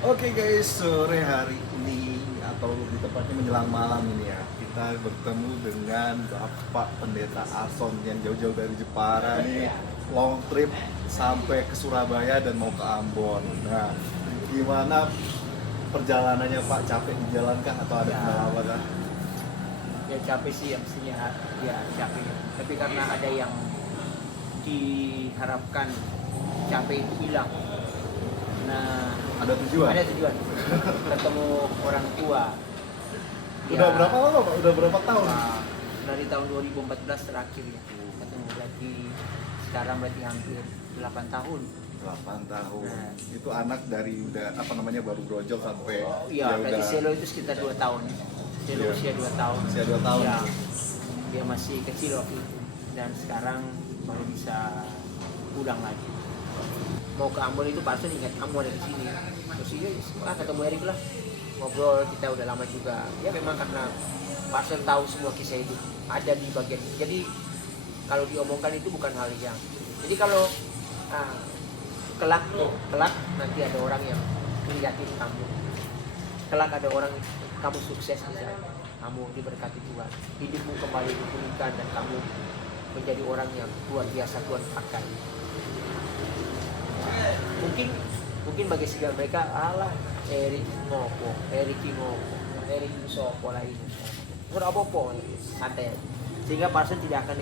Oke guys, sore hari ini atau lebih tepatnya menjelang malam ini ya, kita bertemu dengan Bapak Pendeta Arson yang jauh-jauh dari Jepara nih, long trip sampai ke Surabaya dan mau ke Ambon. Nah, gimana perjalanannya Pak? Capek di jalan kah atau ada kendala apa kah? Ya capek sih, yang mestinya ya capek, tapi karena ada yang diharapkan capek itu hilang. Nah, Ada tujuan? ada tujuan ketemu orang tua. Udah berapa lama Pak? Udah berapa tahun? Dari tahun 2014 terakhir ya ketemu, berarti sekarang berarti hampir 8 tahun. 8 tahun. Nah. Itu anak dari udah apa namanya baru brojol sampai Iya, berarti udah Selo itu sekitar 2 tahun. Selo Iya. usia 2 tahun. usia 2 tahun. Ya, dia masih kecil waktu itu, dan sekarang baru bisa pulang lagi. Mau ke Ambon itu Pak Arson ingat kamu ada di sini. Terus ya ketemu Erik lah, ngobrol, kita udah lama juga. Ya memang karena Pak Arson tahu semua kisah itu ada di bagian. Jadi kalau diomongkan itu bukan hal yang. Jadi kalau ah, kelak nanti ada orang yang ngeliatin kamu. Kelak ada orang kamu sukses misalnya, kamu diberkati Tuhan, hidupmu kembali dipulihkan dan kamu menjadi orang yang luar biasa Tuhan pakai. Mungkin bagi sebagian mereka alah Erik ngopo Erik sopo lah ini nggak apa-apa, santai aja. Sehingga Parson tidak akan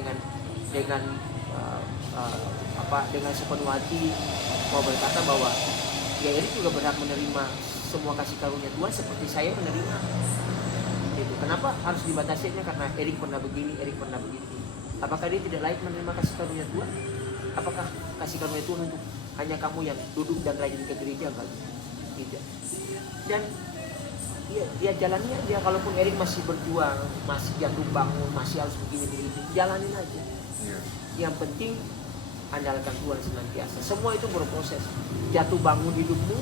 dengan uh, dengan sepenuh hati mau berkata bahwa ya Erik juga berhak menerima semua kasih karunia Tuhan seperti saya menerima itu. Kenapa harus dibatasinya karena Erik pernah begini, Erik pernah begitu? Apakah dia tidak layak menerima kasih karunia Tuhan? Apakah kasih karunia Tuhan untuk hanya kamu yang duduk dan rajin ke gereja? Enggak, tidak. Dan dia jalannya, dia kalaupun Erik masih berjuang, masih jatuh bangun, masih harus begini, jalanin aja. Yang penting andalkan Tuhan senantiasa. Semua itu berproses. Jatuh bangun hidupmu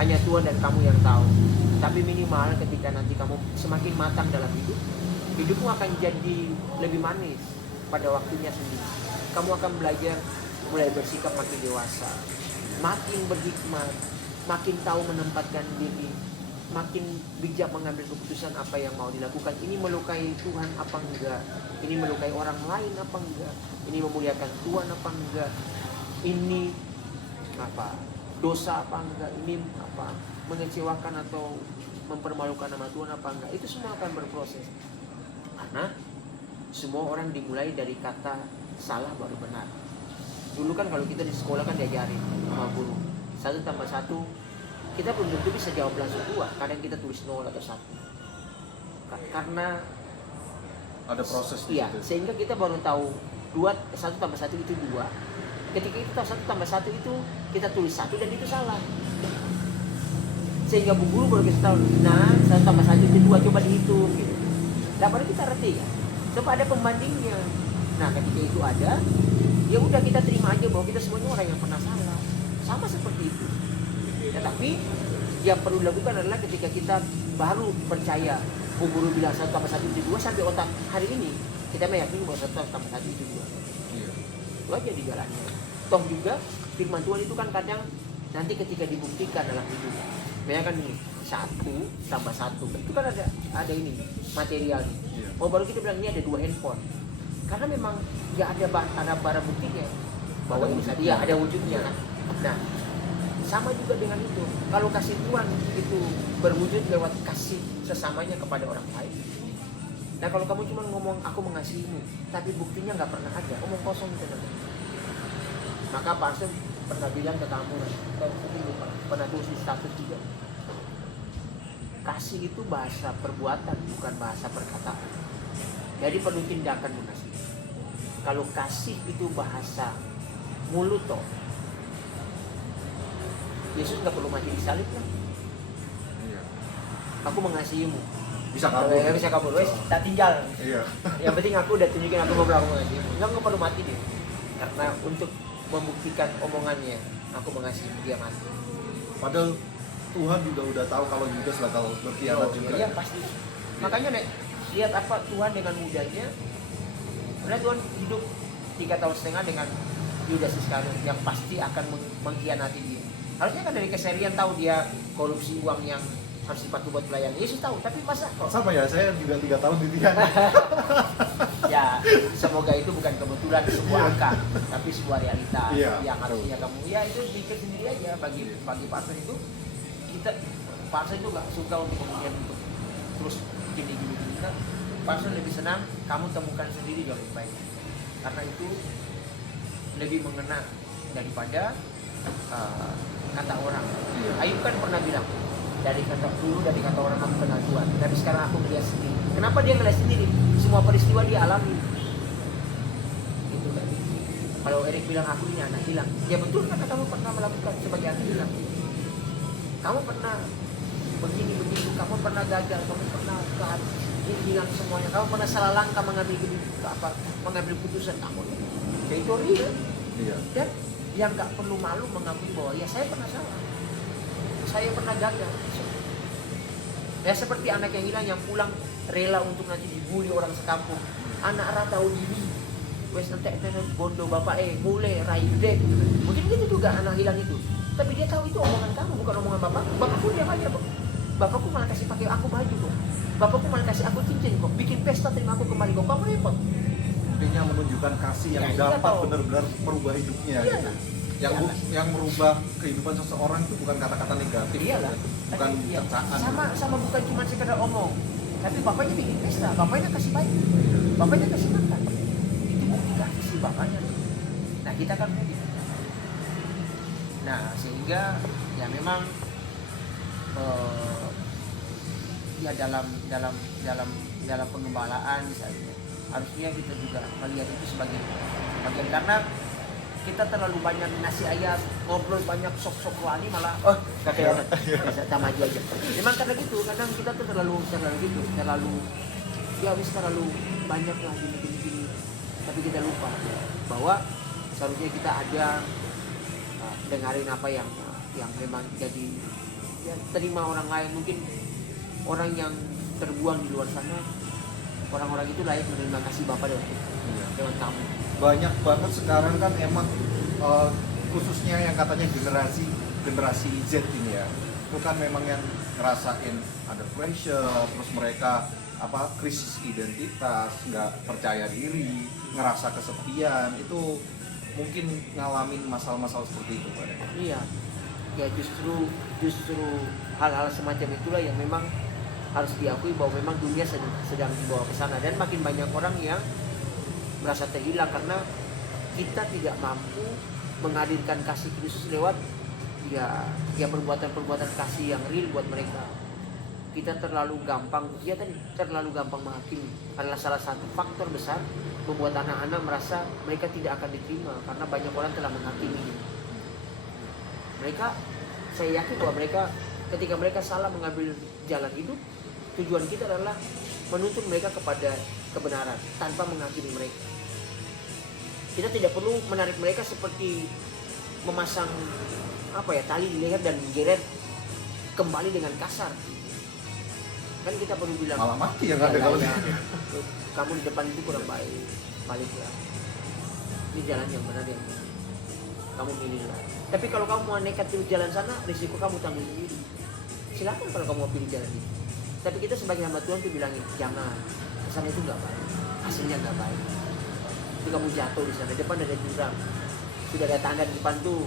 hanya Tuhan dan kamu yang tahu. Tapi minimal ketika nanti kamu semakin matang dalam hidup, hidupmu akan jadi lebih manis pada waktunya sendiri. Kamu akan belajar mulai bersikap makin dewasa, makin berhikmat, makin tahu menempatkan diri, makin bijak mengambil keputusan apa yang mau dilakukan. Ini melukai Tuhan apa enggak? Ini melukai orang lain apa enggak? Ini memuliakan Tuhan apa enggak? Ini apa? Dosa apa enggak? Ini apa? Mengecewakan atau mempermalukan nama Tuhan apa enggak? Itu semua akan berproses. Karena semua orang dimulai dari kata salah baru benar. Dulu kan kalau kita di sekolah kan diajarin sama guru 1 tambah 1, kita belum tentu bisa jawab langsung 2. Kadang kita tulis 0 atau 1 karena Ada proses di iya, situ. sehingga kita baru tahu 1 tambah 1 itu 2. Ketika kita tahu 1 tambah 1 itu, kita tulis 1 dan itu salah. Sehingga bu guru baru kita tahu, nah 1 tambah 1 itu 2, coba dihitung gitu. Nah baru kita ngerti ya, coba ada pembandingnya. Nah ketika itu ada, ya udah kita terima aja bahwa kita semuanya orang yang pernah salah, sama seperti itu. Tetapi yang perlu dilakukan adalah ketika kita baru percaya bu guru bilang 1 tambah 1 itu 2, sampai otak hari ini kita meyakini bahwa 1 tambah 1 itu 2. Itu aja di jalannya. Toh juga firman Tuhan itu kan kadang nanti ketika dibuktikan dalam hidup, banyak kan ini 1 tambah 1 itu kan ada ini material. Oh baru kita bilang ini ada 2 handphone, karena memang nggak ada barang buktinya bahwa ini dia ada wujudnya. Nah sama juga dengan itu, kalau kasih Tuhan itu berwujud lewat kasih sesamanya kepada orang lain. Nah kalau kamu cuma ngomong aku mengasihimu tapi buktinya nggak pernah ada, omong kosong itu namanya. Maka Pak Arson pernah bilang ke kamu, pernah tulis di status juga, kasih itu bahasa perbuatan bukan bahasa perkataan. Jadi perlu tindakan mengasihi. Kalau kasih itu bahasa mulut toh, Yesus nggak perlu mati disalib kan? Aku mengasihimu. Bisa kabur. Nggak bisa kabur, wes tak tinggal. Iya. Yang penting aku udah tunjukin aku mau mengasihimu. Nggak perlu mati deh. Karena untuk membuktikan omongannya, aku mengasihi dia mati. Padahal Tuhan juga udah tahu kalau Yudas bakal berkhianat juga. Iya pasti. Makanya nek lihat apa Tuhan dengan mudahnya. Karena Tuhan hidup 3,5 tahun dengan Yudas Iskariot yang pasti akan mengkhianati dia. Harusnya kan dari keseharian tahu dia korupsi uang yang harus dipakai buat pelayanan. Yesus tahu, tapi masa kok? Sama ya, saya juga 3 tahun di Tiana. Ya, semoga itu bukan kebetulan sebuah angka, tapi sebuah realita Iya, yang harusnya kamu ya itu pikir sendiri aja. Bagi pastor itu kita pastor itu nggak suka untuk kemudian untuk terus gini. Kan pastor lebih senang kamu temukan sendiri jauh lebih baik, karena itu lebih mengena daripada kata orang. Ayub kan pernah bilang dari kata orang aku kenal Tuhan, tapi sekarang aku melihat sendiri. Kenapa dia melihat sendiri? Semua peristiwa dia alami. Gitu kan. Kalau Erik bilang aku ini anak hilang, ya betul karena kamu pernah melakukan sebagai anak hilang. Kamu pernah begini, kamu pernah gagal, kamu pernah hilang semuanya, kamu pernah salah langkah mengambil putusan kamu. Ya itu real. Iya. Dan yang nggak perlu malu mengakui bahwa ya saya pernah salah, saya pernah gagal. Ya seperti anak yang hilang yang pulang rela untuk nanti dibully orang sekampung. Anak ra tahu diri, wes entek bondo bapak mulai rai gede. Mungkin gitu juga anak hilang itu. Tapi dia tahu itu omongan kamu, bukan omongan bapak. Bapakku diam aja, Bang. Bapakku malah kasih pakai aku baju kok. Bapakku malah kasih aku cincin kok. Bikin pesta terima aku kembali kok. Kamu repot. Intinya menunjukkan kasih yang Ya, dapat benar-benar merubah hidupnya Iya, gitu. lah. Yang merubah kehidupan seseorang itu bukan kata-kata negatif, Iyalah. bukan Iya. cercaan. Sama bukan cuma sekedar omong. Tapi bapaknya bikin pesta, bapaknya kasih baju, bapaknya kasih makan. Itu bukti kasih bapaknya. Nah kita kan begitu. Nah sehingga ya memang ya dalam pengembalaan misalnya harusnya kita juga melihat itu sebagai bagian, karena kita terlalu banyak ngasih ayat, ngobrol banyak sok-sok rohani malah kakek kita maju aja. Memang karena gitu, kadang kita tuh terlalu banyak lah gini. Tapi kita lupa bahwa seharusnya kita ada dengarin apa yang memang jadi ya, terima orang lain. Mungkin orang yang terbuang di luar sana, orang-orang itu layak menerima kasih Bapa dengan kamu. Banyak banget sekarang kan emang khususnya yang katanya generasi Z ini ya, itu kan memang yang ngerasain ada pressure, terus mereka krisis identitas, nggak percaya diri, ngerasa kesepian, itu mungkin ngalamin masalah-masalah seperti itu Pak. Iya, ya justru hal-hal semacam itulah yang memang harus diakui bahwa memang dunia sedang dibawa ke sana, dan makin banyak orang yang merasa terhilang karena kita tidak mampu menghadirkan kasih Kristus lewat ya perbuatan kasih yang real buat mereka. Kita terlalu gampang menghakimi. Adalah salah satu faktor besar membuat anak-anak merasa mereka tidak akan diterima karena banyak orang telah menghakimi. Saya yakin bahwa ketika mereka salah mengambil jalan hidup, tujuan kita adalah menuntun mereka kepada kebenaran tanpa menghakimi mereka. Kita tidak perlu menarik mereka seperti memasang tali di leher dan menggeret kembali dengan kasar. Kan kita perlu bilang Malah mati yang ada kalau kamu di depan itu kurang baik, balik ya. Ini jalan yang benar yang kamu pilihlah. Tapi kalau kamu mau nekat pilih jalan sana, risiko kamu tanggung sendiri. Silakan kalau kamu mau pilih jalan ini. Tapi kita sebagai hamba Tuhan tuh bilangin, jangan, kesana itu nggak baik, hasilnya nggak baik. Itu kamu jatuh di sana, depan ada jurang, sudah ada tanda di depan tuh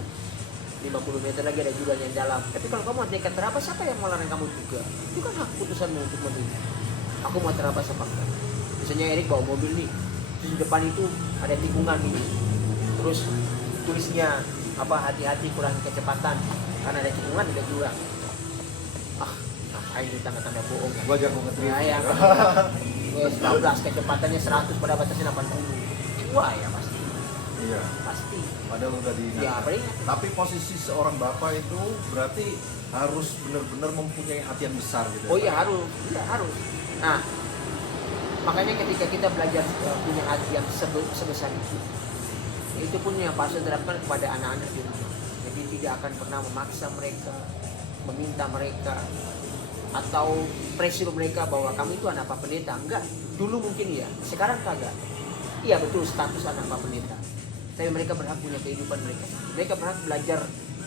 50 meter lagi ada jurang yang dalam. Tapi kalau kamu mau nekat terabas, siapa yang mau larang kamu juga? Itu kan hak putusanmu untuk memilih. Aku mau terabas apa enggak? Misalnya Erik bawa mobil nih, terus di depan itu ada tikungan ini, terus tulisnya hati-hati kurangi kecepatan karena ada tikungan, ada jurang. Ini tanda-tanda bohong ya. Gua jago ngetrip. Nah, ya, 19 kecepatannya 100 pada batasnya 80. Wah ya pasti. Iya. Pasti. Padahal udah diingatkan. Ya, peringat. Tapi posisi seorang bapak itu berarti harus benar-benar mempunyai hati yang besar gitu. Oh iya harus. Nah, makanya ketika kita belajar punya hati yang sebesar itu pun yang pastor terapkan kepada anak-anak di rumah. Jadi tidak akan pernah memaksa mereka, meminta mereka, atau pressure mereka bahwa kamu itu anak Pak Pendeta. Enggak, dulu mungkin ya, sekarang kagak. Iya betul status anak Pak Pendeta, tapi mereka berhak punya kehidupan mereka. Mereka berhak belajar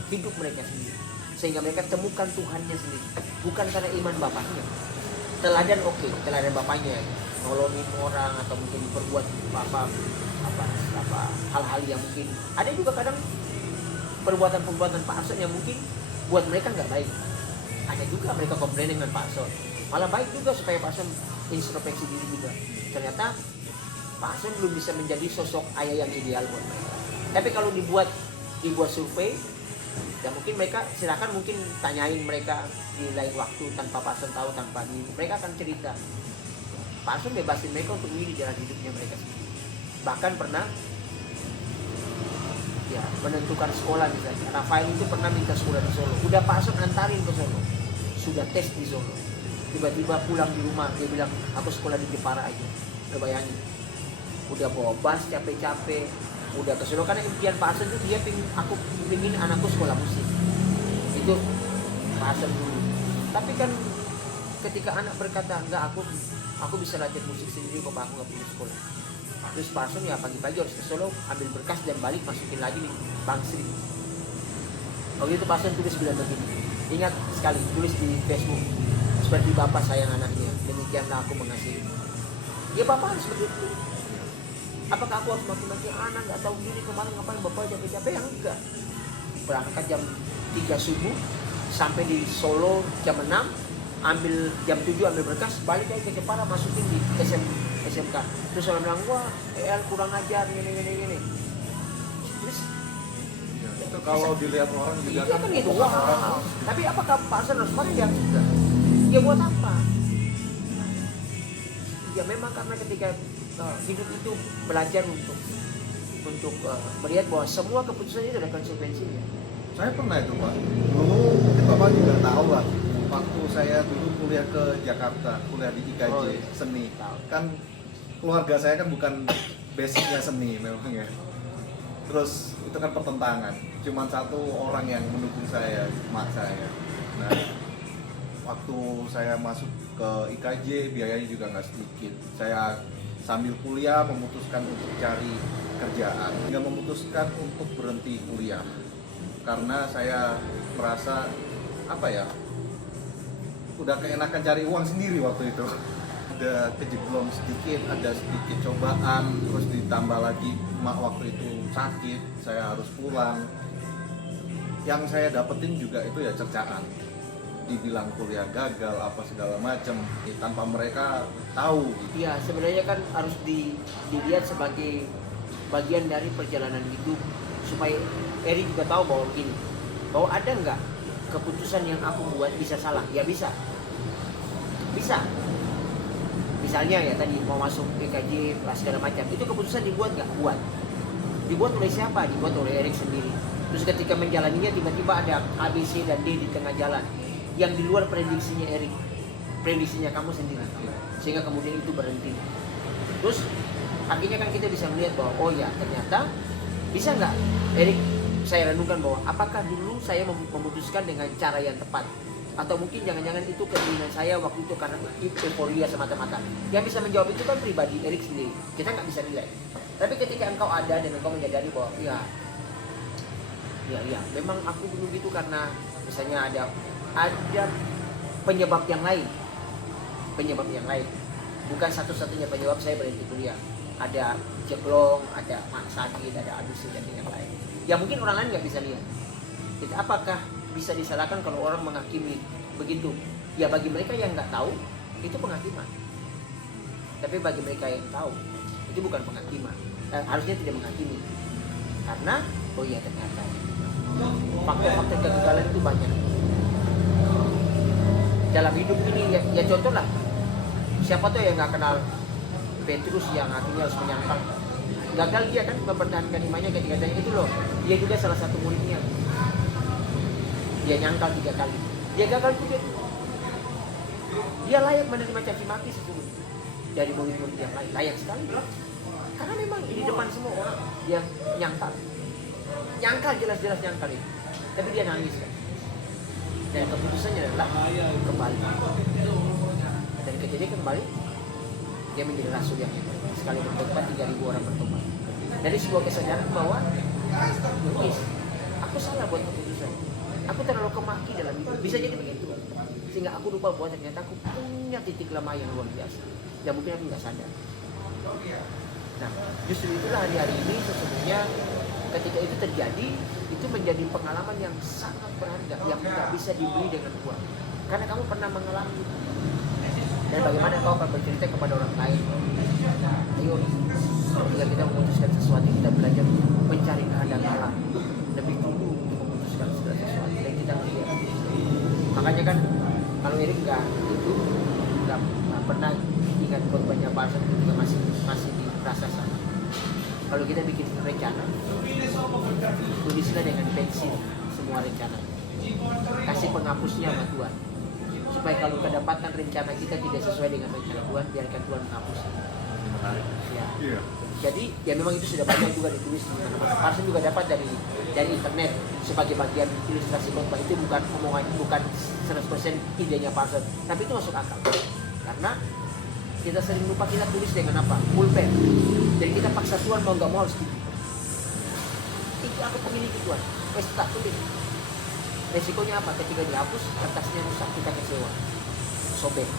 hidup mereka sendiri, sehingga mereka temukan Tuhannya sendiri, bukan karena iman bapaknya. Teladan oke, teladan bapaknya nolongin orang atau mungkin berbuat apa hal-hal yang mungkin ada juga kadang perbuatan Pak Arson yang mungkin buat mereka nggak baik. Ada juga mereka komplain dengan Pak Arson, malah baik juga supaya Pak Arson introspeksi diri juga. Ternyata Pak Arson belum bisa menjadi sosok ayah yang ideal buat mereka. Tapi kalau dibuat survei, ya mungkin mereka silakan mungkin tanyain mereka di lain waktu tanpa Pak Arson tahu, tanpa ini mereka akan cerita. Pak Arson bebasin mereka untuk milih jalan hidupnya mereka sendiri. Bahkan pernah ya menentukan sekolah misalnya. Rafael itu pernah minta sekolah di Solo. Udah Pak Arson antarin ke Solo. Sudah tes di Solo. Tiba-tiba pulang di rumah dia bilang aku sekolah di Jepara aja. Udah bayangin. Udah bawa bus capek-capek. Udah ke Solo karena impian Pak Arson itu dia aku pingin anakku sekolah musik. Itu Pak Arson dulu. Tapi kan ketika anak berkata enggak aku bisa latihan musik sendiri kok, aku nggak perlu sekolah. Terus Pak Arson ya pagi-pagi harus ke Solo ambil berkas dan balik masukin lagi di Bang Sri. Waktu itu Pak Arson tulis bilang begini, ingat sekali tulis di Facebook, seperti bapak sayang anaknya, demikianlah aku mengasihi. Ya bapak harus begitu. Apakah aku harus maki-maki anak nggak tahu gini kemarin ngapain bapak capek-capek? Yang enggak. Berangkat jam 3 subuh sampai di Solo jam 6, ambil jam 7 ambil berkas, balik lagi ke Jepara masukin di SMK. Terus orang bilang wah EL kurang ajar gini. Terus Ya, itu kalau dilihat orang juga iya kan gitu. Wah. Tapi apakah Pak Arson harus marah? Ya enggak. Ya buat apa? Ya memang karena ketika hidup itu belajar untuk melihat bahwa semua keputusan itu ada konsekuensinya. saya pernah itu Pak, dulu mungkin Bapak juga tahu lah, waktu saya dulu kuliah ke Jakarta, kuliah di IKJ Oh, iya. seni, Tahu. kan keluarga saya kan bukan basicnya seni memang ya. Terus itu kan pertentangan, cuman satu orang yang mendukung saya, mak saya. Nah, waktu saya masuk ke IKJ biayanya juga nggak sedikit. Saya sambil kuliah memutuskan untuk cari kerjaan, hingga memutuskan untuk berhenti kuliah karena saya merasa udah keenakan cari uang sendiri waktu itu. Ada kejeblom sedikit, ada sedikit cobaan, terus ditambah lagi mak waktu itu sakit, saya harus pulang. Yang saya dapetin juga itu ya cercaan, dibilang kuliah gagal apa segala macam tanpa mereka tahu. Iya, sebenarnya kan harus dilihat sebagai bagian dari perjalanan hidup supaya Eri juga tahu bahwa ada nggak keputusan yang aku buat bisa salah. Ya bisa misalnya ya tadi mau masuk PKJ segala macam, itu keputusan dibuat nggak? Dibuat oleh siapa? Dibuat oleh Erik sendiri. Terus ketika menjalaninya tiba-tiba ada A, B, C dan D di tengah jalan yang di luar prediksinya Erik, prediksinya kamu sendiri, sehingga kemudian itu berhenti. Terus akhirnya kan kita bisa melihat bahwa oh ya ternyata bisa nggak Erik, saya renungkan bahwa apakah dulu saya memutuskan dengan cara yang tepat, atau mungkin jangan-jangan itu keinginan saya waktu itu karena euforia semata-mata. Yang bisa menjawab itu kan pribadi Erik sendiri, kita nggak bisa nilai. Tapi ketika engkau ada dan engkau menyadari bahwa ya memang aku dulu gitu karena misalnya ada penyebab yang lain, bukan satu-satunya penyebab saya berhenti kuliah. Ada jeblong, ada sakit, ada abis dan yang lain. Ya mungkin orang lain nggak bisa lihat. Jadi apakah bisa disalahkan kalau orang menghakimi begitu? Ya bagi mereka yang nggak tahu itu penghakiman. Tapi bagi mereka yang tahu itu bukan penghakiman. Harusnya tidak menghakimi. Karena oh iya ternyata faktor-faktor kegagalan itu banyak. Dalam hidup ini ya contoh lah. Siapa tuh yang nggak kenal Petrus yang akhirnya harus menyangkal. Gagal dia kan mempertahankan imannya ketika tanya itu loh. Dia juga salah satu muridnya. Dia nyangkal 3 kali. Dia gagal juga. Dia layak menerima caci maki sesungguhnya dari murid-murid yang lain. Layak sekali. Karena memang di depan semua orang dia nyangkal. Nyangkal jelas-jelas nyangkal itu. Tapi dia nangis kan. Dan keputusannya adalah kembali. Dan kejadian kembali dia menjadi rasul yang hebat. Sekali bertobat 3.000 orang bertobat. Dari sebuah kesadaran bahwa aku salah buat keputusan. Aku terlalu kemaki dalam hidup. Bisa jadi begitu. Sehingga aku lupa bahwa ternyata aku punya titik lemah yang luar biasa. Dan mungkin aku nggak sadar. Nah, justru itulah hari-hari ini sesungguhnya ketika itu terjadi, itu menjadi pengalaman yang sangat berharga, yang tidak bisa dibeli dengan uang. Karena kamu pernah mengalami. Dan bagaimana kau akan bercerita kepada orang lain? Ayo, ketika kita memutuskan sesuatu, kita belajar mencari kehendak Allah lebih dulu untuk memutuskan segala sesuatu. Dan kita melihat. Makanya kan kalau Erik nggak pernah ingat korbannya Parson juga masih dirasa sama. Kalau kita bikin rencana, tulislah dengan pensil semua rencana. Kasih penghapusnya sama Tuhan. Supaya kalau kedapatan rencana kita tidak sesuai dengan rencana Tuhan, biarkan Tuhan menghapus. Menarik. Ya. Iya. Jadi ya memang itu sudah banyak juga ditulis di mana-mana. Parson juga dapat dari internet sebagai bagian ilustrasi khotbah. Itu bukan omongan, bukan 100% idenya Parson, tapi itu masuk akal. Karena kita sering lupa kita tulis dengan apa? Pulpen. Jadi kita paksa Tuhan mau nggak mau harus gitu. Itu aku pemilih Tuhan. Wes tak tulis. Resikonya apa? Ketika dihapus kertasnya rusak, kita kecewa, sobek.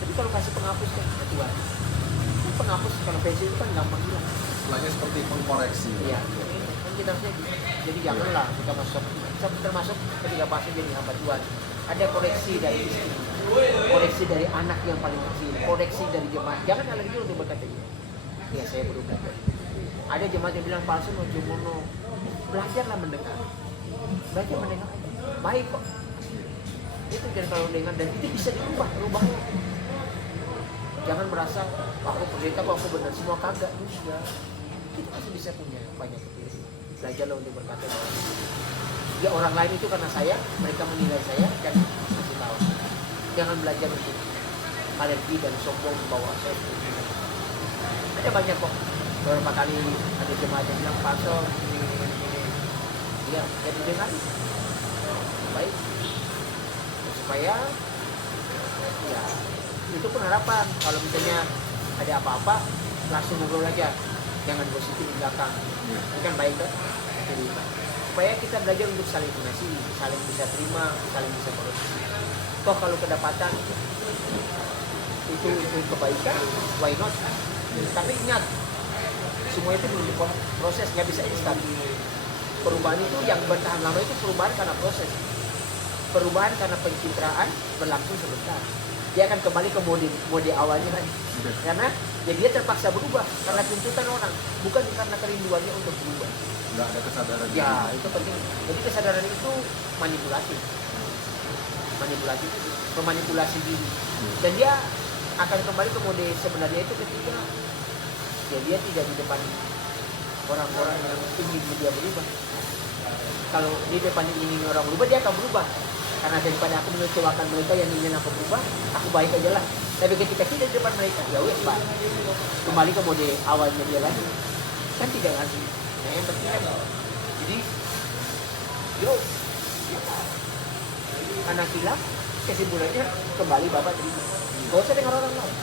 Tapi kalau kasih penghapus kan ke Tuhan. Kan penghapus kalau pensil itu kan gampang hilang. Istilahnya seperti pengkoreksi. Iya. Kan kita harusnya gitu. Jadi janganlah kita masuk, termasuk ketika pasien jadi hamba Tuhan. Ada koreksi dari istri, koreksi dari anak yang paling kecil, koreksi dari jemaat. Jangan alergi untuk berkata iya. Ya saya perlu belajar. Ada jemaat yang bilang palsu no jumono. Belajarlah mendengar. Belajar mendengar. Baik kok. Itu kan kalau dengar dan itu bisa diubah. Jangan merasa aku pendeta kok aku benar semua kagak juga. Kita masih bisa punya banyak kepilihan. Belajarlah untuk berkata bahwa ya orang lain itu karena saya, mereka menilai saya dan kasih tahu. Jangan belajar untuk alergi dan sombong bahwa saya punya. Ada banyak kok. Beberapa kali ada jemaat yang bilang pastor ini. Ya, jadi dengar. Baik. Supaya ya itu pun harapan kalau misalnya ada apa-apa langsung ngobrol aja, jangan gosipin di belakang. Ini kan baik kan? Jadi supaya kita belajar untuk saling mengasihi, saling bisa terima, saling bisa koreksi. Toh kalau kedapatan itu kebaikan, why not? Tapi ingat, semua itu belum proses, nggak bisa instan. Perubahan itu yang bertahan lama itu perubahan karena proses. Perubahan karena pencitraan berlangsung sebentar. Dia akan kembali ke mode awalnya lagi. Karena ya dia terpaksa berubah karena tuntutan orang, bukan karena kerinduannya untuk berubah. Nggak ada kesadaran. Ya itu penting. Jadi kesadaran itu manipulasi. Manipulasi itu memanipulasi diri. Dan dia akan kembali ke mode sebenarnya itu ketika ya dia tidak di depan orang-orang yang ingin dia berubah. Kalau di depan ingin orang berubah, dia akan berubah. Karena daripada aku mengecewakan mereka yang ingin aku berubah, aku baik aja lah. Tapi ketika tidak di depan mereka, ya wes baik. Kembali ke mode awalnya dia lagi. Kan tidak lagi. Nah yang penting kan, jadi yo anak hilang, kesimpulannya kembali bapak terima. Gak usah dengar orang lain.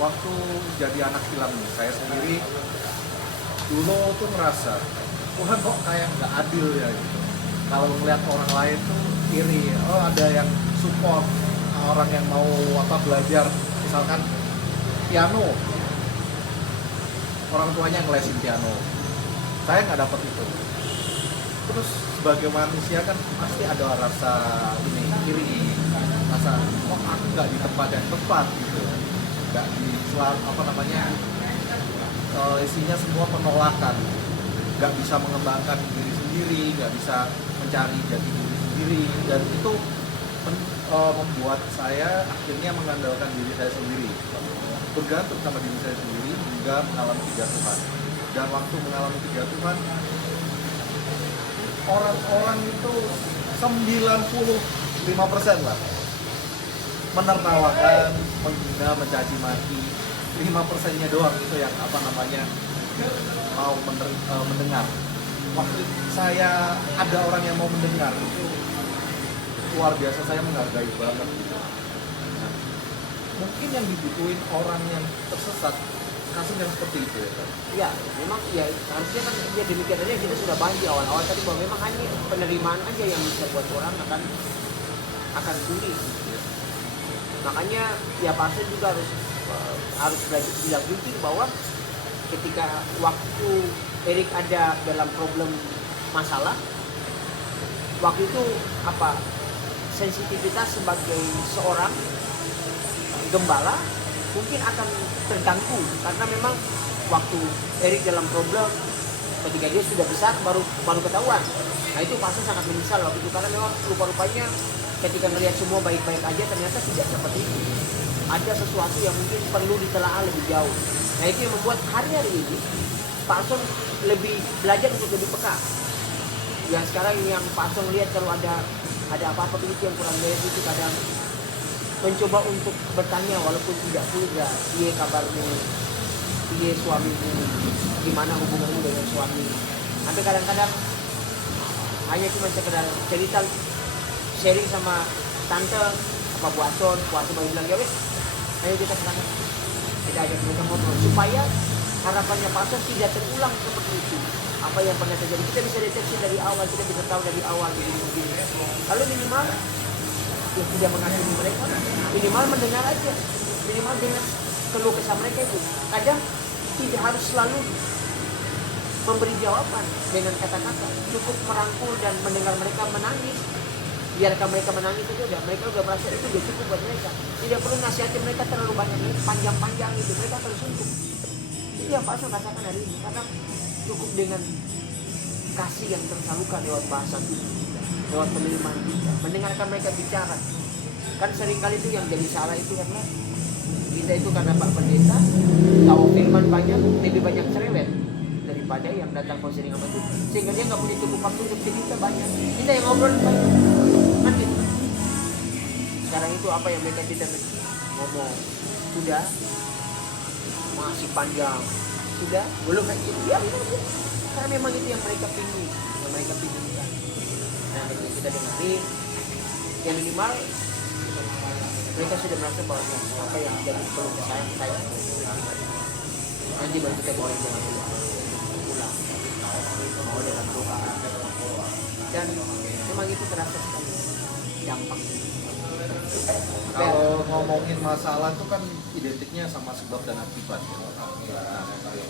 Waktu jadi anak film nih, saya sendiri dulu tuh merasa Tuhan kok kayak nggak adil ya gitu. Kalau ngeliat orang lain tuh iri, oh ada yang support orang yang mau belajar, misalkan piano, orang tuanya ngelesin piano, saya nggak dapet itu. Terus sebagai manusia kan pasti ada rasa ini iri, rasa kok aku nggak di tempat yang tepat gitu, nggak di selalu isinya semua penolakan, nggak bisa mengembangkan diri sendiri, nggak bisa mencari jati diri sendiri, dan itu membuat saya akhirnya mengandalkan diri saya sendiri, bergantung sama diri saya sendiri hingga mengalami kejatuhan. Dan waktu mengalami kejatuhan, orang-orang itu 95% lah menertawakan, menghina, mencaci maki. 5%-nya doang itu yang mau mendengar. Waktu saya ada orang yang mau mendengar, itu luar biasa, saya menghargai banget gitu. Nah, mungkin yang dibutuhin orang yang tersesat kasus yang seperti itu ya Pak? Ya, memang ya harusnya kan ya demikian aja kita sudah bahas di awal-awal tadi bahwa memang hanya penerimaan aja yang bisa buat orang akan sulit. Makanya ya pasien juga harus belajar bilang penting bahwa ketika waktu Erik ada dalam problem masalah, waktu itu apa sensitivitas sebagai seorang gembala mungkin akan terganggu karena memang waktu Erik dalam problem ketika dia sudah besar baru ketahuan. Nah itu pasti sangat menyesal waktu itu karena memang rupa-rupanya ketika melihat semua baik-baik aja ternyata tidak seperti itu. Ada sesuatu yang mungkin perlu ditelaah lebih jauh. Nah itu yang membuat hari-hari ini Pak Son lebih belajar untuk lebih peka. Yang sekarang yang Pak Son lihat kalau ada apa-apa begitu yang kurang beres itu kadang mencoba untuk bertanya walaupun tidak pulga, iya kabarmu, iya suamimu, gimana hubunganmu dengan suami. Tapi kadang-kadang hanya cuma sekedar cerita sharing sama tante apa Bu Ason baru bilang ya wes, ayo kita sekarang kita ajak mereka ngobrol supaya harapannya Pak Ason tidak terulang seperti itu. Apa yang pernah terjadi kita bisa deteksi dari awal, kita bisa tahu dari awal begini. Lalu minimal yang tidak menghakimi mereka, minimal mendengar aja, minimal dengar keluh kesah mereka itu. Kadang tidak harus selalu memberi jawaban dengan kata-kata, cukup merangkul dan mendengar mereka menangis. Biarkan mereka menangis itu mereka udah merasa itu udah cukup buat mereka. Tidak perlu nasihatin mereka terlalu banyak, panjang-panjang itu mereka terus untuk. Itu yang Pak Son rasakan hari ini karena cukup dengan kasih yang tersalurkan lewat bahasa tubuh kita, lewat penerimaan kita, mendengarkan mereka bicara. Kan seringkali itu yang jadi salah itu karena kita itu karena Pak Pendeta tahu firman banyak, lebih banyak cerewet daripada yang datang konseling sama itu, sehingga dia nggak punya cukup waktu untuk cerita banyak. Kita yang ngobrol banyak, kan gitu. Sekarang itu apa yang mereka tidak ngomong sudah masih panjang, sudah belum kayak gitu ya, karena memang itu yang mereka pingin, kan. Nah dengan kita dengerin, yang minimal mereka sudah merasa bahwa apa yang jadi perlu saya nanti baru kita boleh jalan pulang mau dalam doa dan memang itu terasa sekali dampak. Kalau ngomongin masalah itu kan identiknya sama sebab dan akibat ya.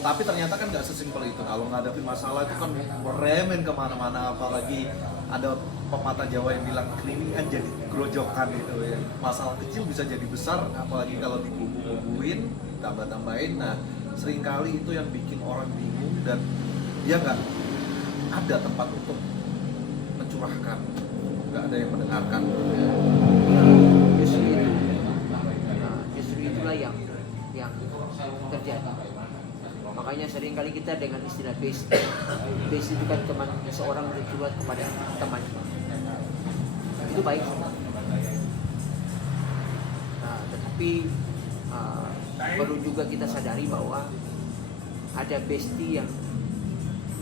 Tapi ternyata kan nggak sesimpel itu. Kalau ngadepin masalah itu kan meremen kemana-mana, apalagi ada pepatah Jawa yang bilang kelinian jadi grojokan itu ya. Masalah kecil bisa jadi besar, apalagi kalau dibubuhin, tambah-tambahin. Nah, seringkali itu yang bikin orang bingung dan dia nggak ada tempat untuk mencurahkan, nggak ada yang mendengarkan. Justru itulah yang terjadi. Makanya seringkali kita dengan istilah base itu kan teman, seorang bercurhat kepada teman. Itu baik. Nah, tetapi perlu juga kita sadari bahwa ada bestie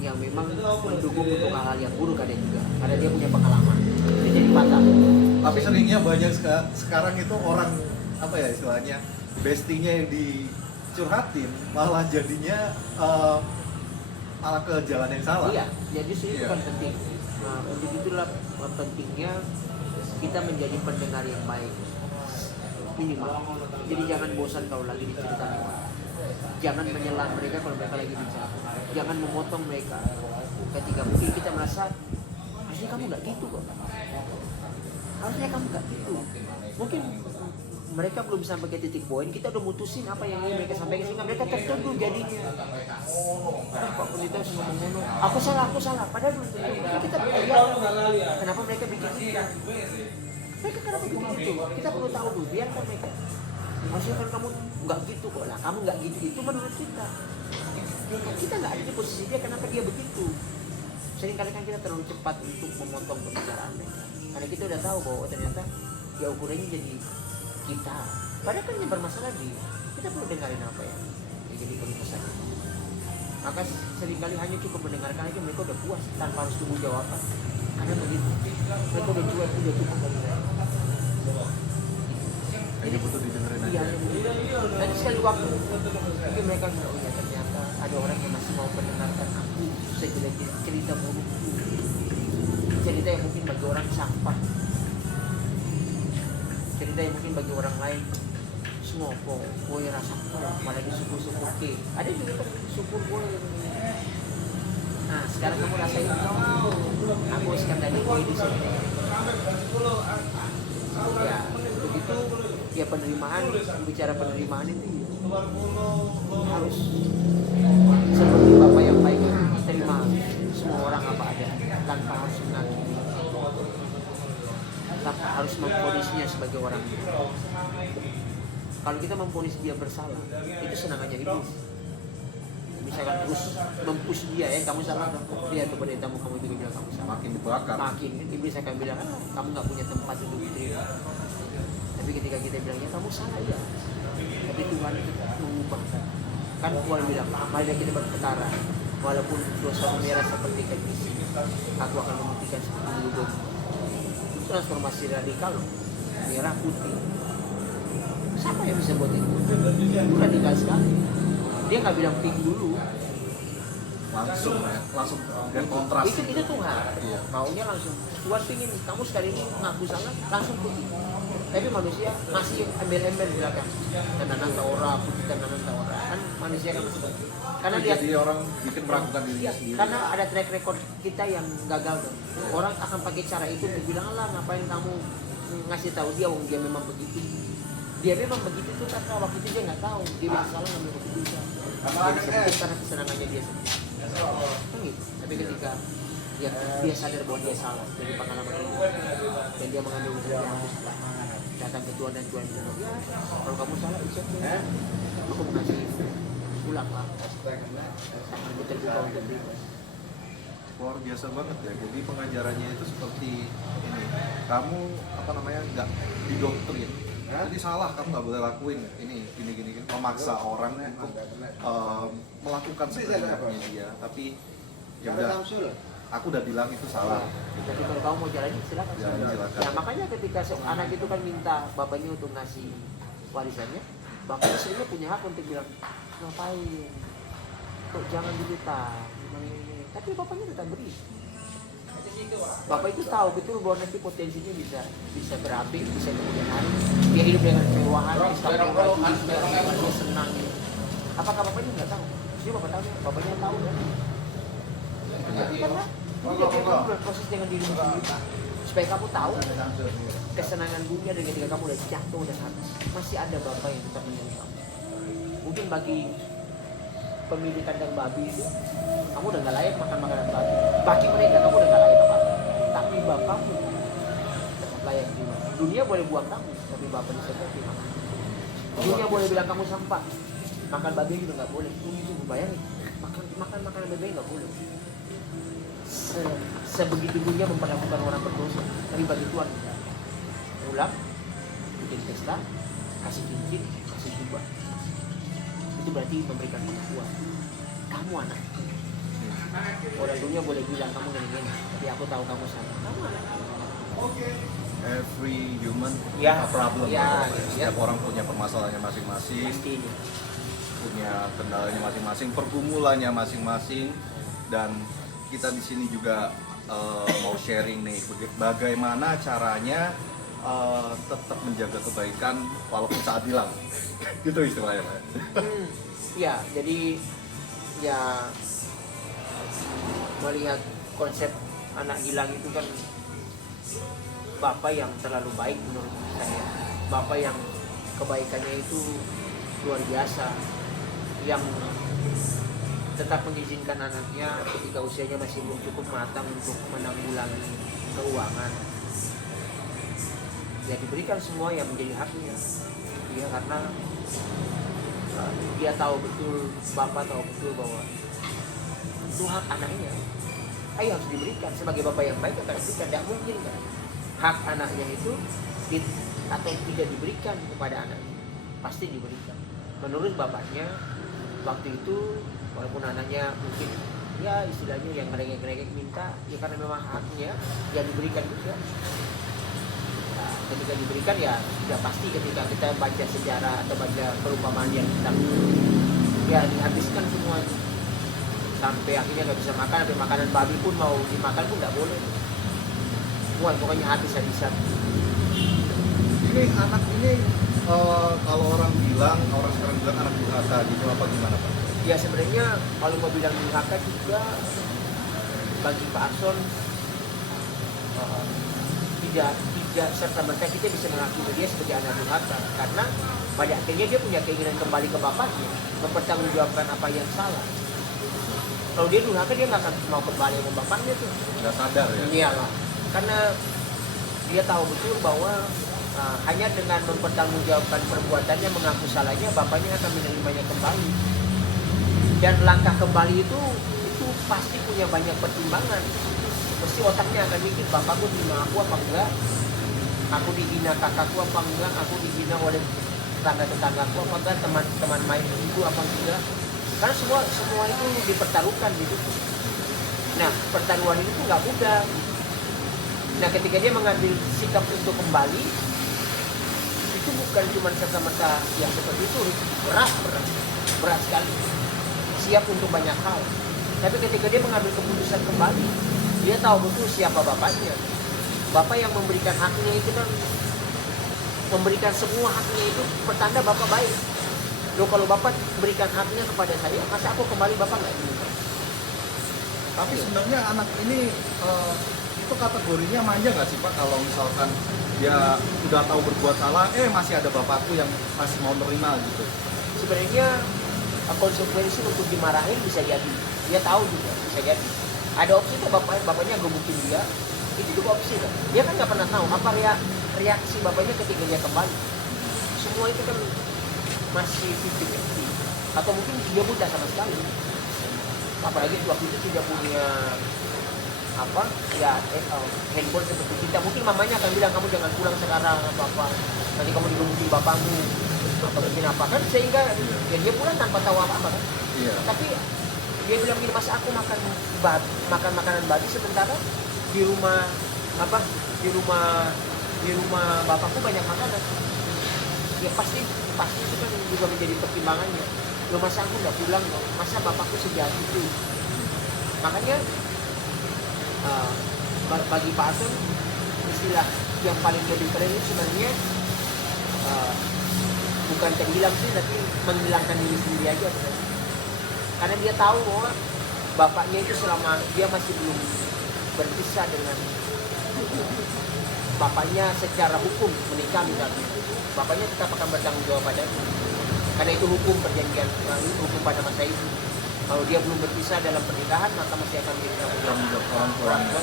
yang memang mendukung untuk hal-hal yang buruk ada juga, karena dia punya pengalaman, dia jadi patah. Tapi seringnya banyak sekarang itu orang apa ya istilahnya bestinya yang dicurhatin malah jadinya malah ke jalan yang salah. Iya, jadi itu kan penting. Nah, untuk itulah pentingnya kita menjadi pendengar yang baik minimal. Jadi jangan bosan kalau lagi diceritakan. Jangan menyela mereka kalau mereka lagi bicara. Jangan memotong mereka ketika mungkin kita merasa harusnya kamu nggak gitu kok. Harusnya kamu nggak gitu. Mungkin mereka belum sampai ke titik poin, kita udah mutusin apa yang ingin mereka sampaikan sehingga mereka tertuduh jadinya. Pak Pendeta ngomong-ngomong, aku salah. Padahal belum tentu. Kita lihat kenapa mereka bikin itu. Mereka kenapa bikin itu? Kita perlu tahu dulu, biarkan mereka. Maksudnya kan kamu nggak gitu kok lah, kamu nggak gitu itu menurut kita. Kita nggak ada di posisi dia, kenapa dia begitu? Seringkali kan kita terlalu cepat untuk memotong pembicaraan mereka. Karena kita udah tahu bahwa ternyata ya ukurannya jadi kita. Padahal kan yang bermasalah kita perlu dengarin apa ya jadi perlu pesan. Maka seringkali hanya cukup mendengarkan aja mereka udah puas tanpa harus tunggu jawaban. Karena begitu, mereka udah cukup bagi mereka. Hanya butuh didengerin aja. Iya, Nanti sekali waktu mungkin mereka bilang, oh ya ternyata ada orang yang masih mau mendengarkan aku sejelek cerita buruk, cerita yang mungkin bagi orang sampah, cerita yang mungkin bagi orang lain semua kok, boy rasa malah disyukur-syukur ke. Ada juga kan syukur boy. Nah sekarang kamu rasain, aku sekarang tadi boy di sini. Ya begitu ya penerimaan, bicara penerimaan itu harus seperti Bapak yang baik, terima semua orang apa ada tanpa harus menghakimi, tanpa harus memponisnya sebagai orang. Kalau kita memponis dia bersalah, itu senangannya iblis. Misalkan terus mempush dia, kamu salah, lihat kepada tamu kamu juga bilang kamu salah. Makin dibakar. Makin iblis akan bilang, kamu nggak punya tempat untuk diterima. Tapi ketika kita bilang, ya kamu salah ya. Tapi Tuhan itu mengubah. Kan Tuhan bilang, marilah kita berperkara. Walaupun dosa merah seperti kain besi, aku akan memutihkan seperti bulu. Itu transformasi radikal, merah putih. Siapa yang bisa buat itu? Itu radikal sekali. Dia nggak bilang pink dulu. Langsung dan kontras. Itu Tuhan. Iya. Maunya langsung. Tuhan pingin kamu sekali ini ngaku salah, langsung putih. Tapi manusia masih embel-embel di belakang. Tenanan taora, putih tenanan taora. Kan manusia kan masih begitu. Karena dia Jadi orang bikin meragukan dirinya iya, sendiri. karena ada track record kita yang gagal tuh. Orang akan pakai cara itu untuk bilang, lah ngapain kamu ngasih tahu dia, wong dia memang begitu. Dia memang begitu tuh karena waktu itu dia nggak tahu dia bisa salah ngambil keputusan. Dia disebut karena kesenangannya dia sendiri. Kan gitu. Tapi ketika dia sadar bahwa dia salah dari pengalaman itu dan dia mengambil usaha yang aku salah, datang ke Tuhan dan Tuhan bilang, ya kalau kamu salah itu aku mengasih pulang lah. Aku terbuka untuk terima. Luar biasa banget ya. Jadi pengajarannya itu seperti ini. Kamu nggak didoktrin. Jadi salah, kamu nggak boleh lakuin ini gini memaksa orang untuk melakukan seperti dia. Tapi ya udah, aku udah bilang itu salah. Jadi kalau kamu mau jalan silakan. Silakan. Nah makanya ketika anak itu kan minta bapaknya untuk ngasih warisannya, bapaknya sebenarnya punya hak untuk bilang ngapain, kok jangan dulu tapi bapaknya tetap beri. Bapak itu tahu betul bahwa nanti potensinya bisa berapi, bisa kemudian hari dia hidup dengan kemewahan, dia senang. Apakah bapaknya nggak tahu? Jadi bapak tahu, bapaknya tahu kan? Tapi karena dia berproses dengan diri sendiri supaya kamu tahu kesenangan dunia dan ketika kamu udah jatuh dan habis masih ada bapak yang tetap menyuruh kamu. Mungkin bagi pemilik kandang babi itu kamu udah nggak layak makan makanan babi. Bagi mereka kamu udah nggak layak apa, tapi bapakmu tetap layak terima. Dunia boleh buang kamu, tapi bapak di surga terima. Dunia boleh bilang kamu sampah, makan babi juga nggak boleh. Itu bayangin, makan makanan babi nggak boleh. Sebegitu dunia memperlakukan orang berdosa, tapi bagi Tuhan pulang, bikin pesta, kasih cincin, kasih jubah. Itu berarti memberikan pengakuan kamu anak. Orang dunia boleh bilang kamu gini, tapi aku tahu kamu salah. Kamu anak. Every human Ya. a problem. Ya. Setiap orang punya permasalahannya masing-masing, Pastinya. punya kendalanya masing-masing, pergumulannya masing-masing, dan kita di sini juga mau sharing nih bagaimana caranya tetap menjaga kebaikan walaupun saat hilang. Gitu istilahnya. Ya, jadi ya melihat konsep anak hilang itu kan bapak yang terlalu baik menurut saya. Bapak yang kebaikannya itu luar biasa, yang tetap mengizinkan anaknya ketika usianya masih belum cukup matang untuk menanggulangi keuangan. Ya diberikan semua yang menjadi haknya. Ya karena dia tahu betul, bapak tahu betul bahwa itu hak anaknya. Ayo harus diberikan sebagai bapak yang baik akan diberikan. Tidak mungkin kan hak anaknya itu atau tidak diberikan kepada anaknya, pasti diberikan. Menurut bapaknya waktu itu walaupun anaknya mungkin ya istilahnya yang ngerengek-ngerengek minta, ya karena memang haknya yang diberikan juga. Nah, ketika diberikan ya sudah pasti ketika kita baca sejarah atau baca perumpamaan yang tentang ya dihabiskan semuanya sampai akhirnya nggak bisa makan, sampai makanan babi pun mau dimakan pun nggak boleh. Wah, pokoknya habis-habisan. Ini anak ini kalau orang sekarang bilang anak durhaka gitu apa gimana Pak? Ya sebenarnya kalau mau bilang durhaka juga bagi Pak Arson tidak serta merta kita bisa mengakui dia sebagai anak durhaka, karena pada akhirnya dia punya keinginan kembali ke bapaknya, mempertanggungjawabkan apa yang salah. Kalau dia durhaka dia nggak akan mau kembali ke bapaknya tuh. Nggak sadar ya? Iyalah, karena dia tahu betul bahwa hanya dengan mempertanggungjawabkan perbuatannya, mengaku salahnya, bapaknya akan menerimanya kembali. Dan langkah kembali itu pasti punya banyak pertimbangan. Pasti otaknya akan mikir, bapakku terima aku apa enggak, aku dihina kakakku apa enggak, aku dihina oleh tetangga-tetanggaku apa enggak, teman-teman main itu apa enggak. Karena semua itu dipertaruhkan gitu. Nah, pertaruhan itu tuh nggak mudah. Nah, ketika dia mengambil sikap untuk kembali, itu bukan cuma serta-merta yang seperti itu, berat sekali, siap untuk banyak hal. Tapi ketika dia mengambil keputusan kembali, dia tahu betul siapa bapaknya. Bapak yang memberikan haknya itu kan, memberikan semua haknya itu pertanda bapak baik. Loh, kalau bapak berikan haknya kepada saya, masa aku kembali bapak nggak terima? Tapi sebenarnya anak ini itu kategorinya manja nggak sih Pak, kalau misalkan dia udah tahu berbuat salah, masih ada bapakku yang masih mau nerima gitu? Sebenarnya konsekuensi untuk dimarahin bisa jadi, dia tahu juga bisa jadi. Ada opsi tuh bapaknya gebukin dia, itu juga opsi kan. Dia kan nggak pernah tahu apa reaksi bapaknya ketika dia kembali. Semua itu kan masih 50-50, atau mungkin dia buta sama sekali. Apalagi waktu itu tidak punya handphone seperti kita. Mungkin mamanya akan bilang, kamu jangan pulang sekarang apa nanti kamu digebukin bapakmu atau mungkin apa kan, sehingga ya dia pulang tanpa tahu apa kan. Iya. Tapi dia bilang gini, mas aku makan makanan babi sementara di rumah bapakku banyak makanan. Ya pasti itu kan juga menjadi pertimbangannya. Loh, masa aku nggak pulang, masa bapakku sejahat itu. Makanya bagi Pak Arson, istilah yang paling jadi keren itu sebenarnya bukan tenggelam sih, tapi menghilangkan diri sendiri aja sebenarnya. Karena dia tahu bahwa bapaknya itu selama dia masih belum berpisah dengan bapaknya secara hukum menikah misalnya, bapaknya tetap akan bertanggung jawab padanya. Karena itu hukum perjanjian, hukum pada masa itu. Kalau dia belum berpisah dalam pernikahan, maka masih akan bertanggung jawab orang tua.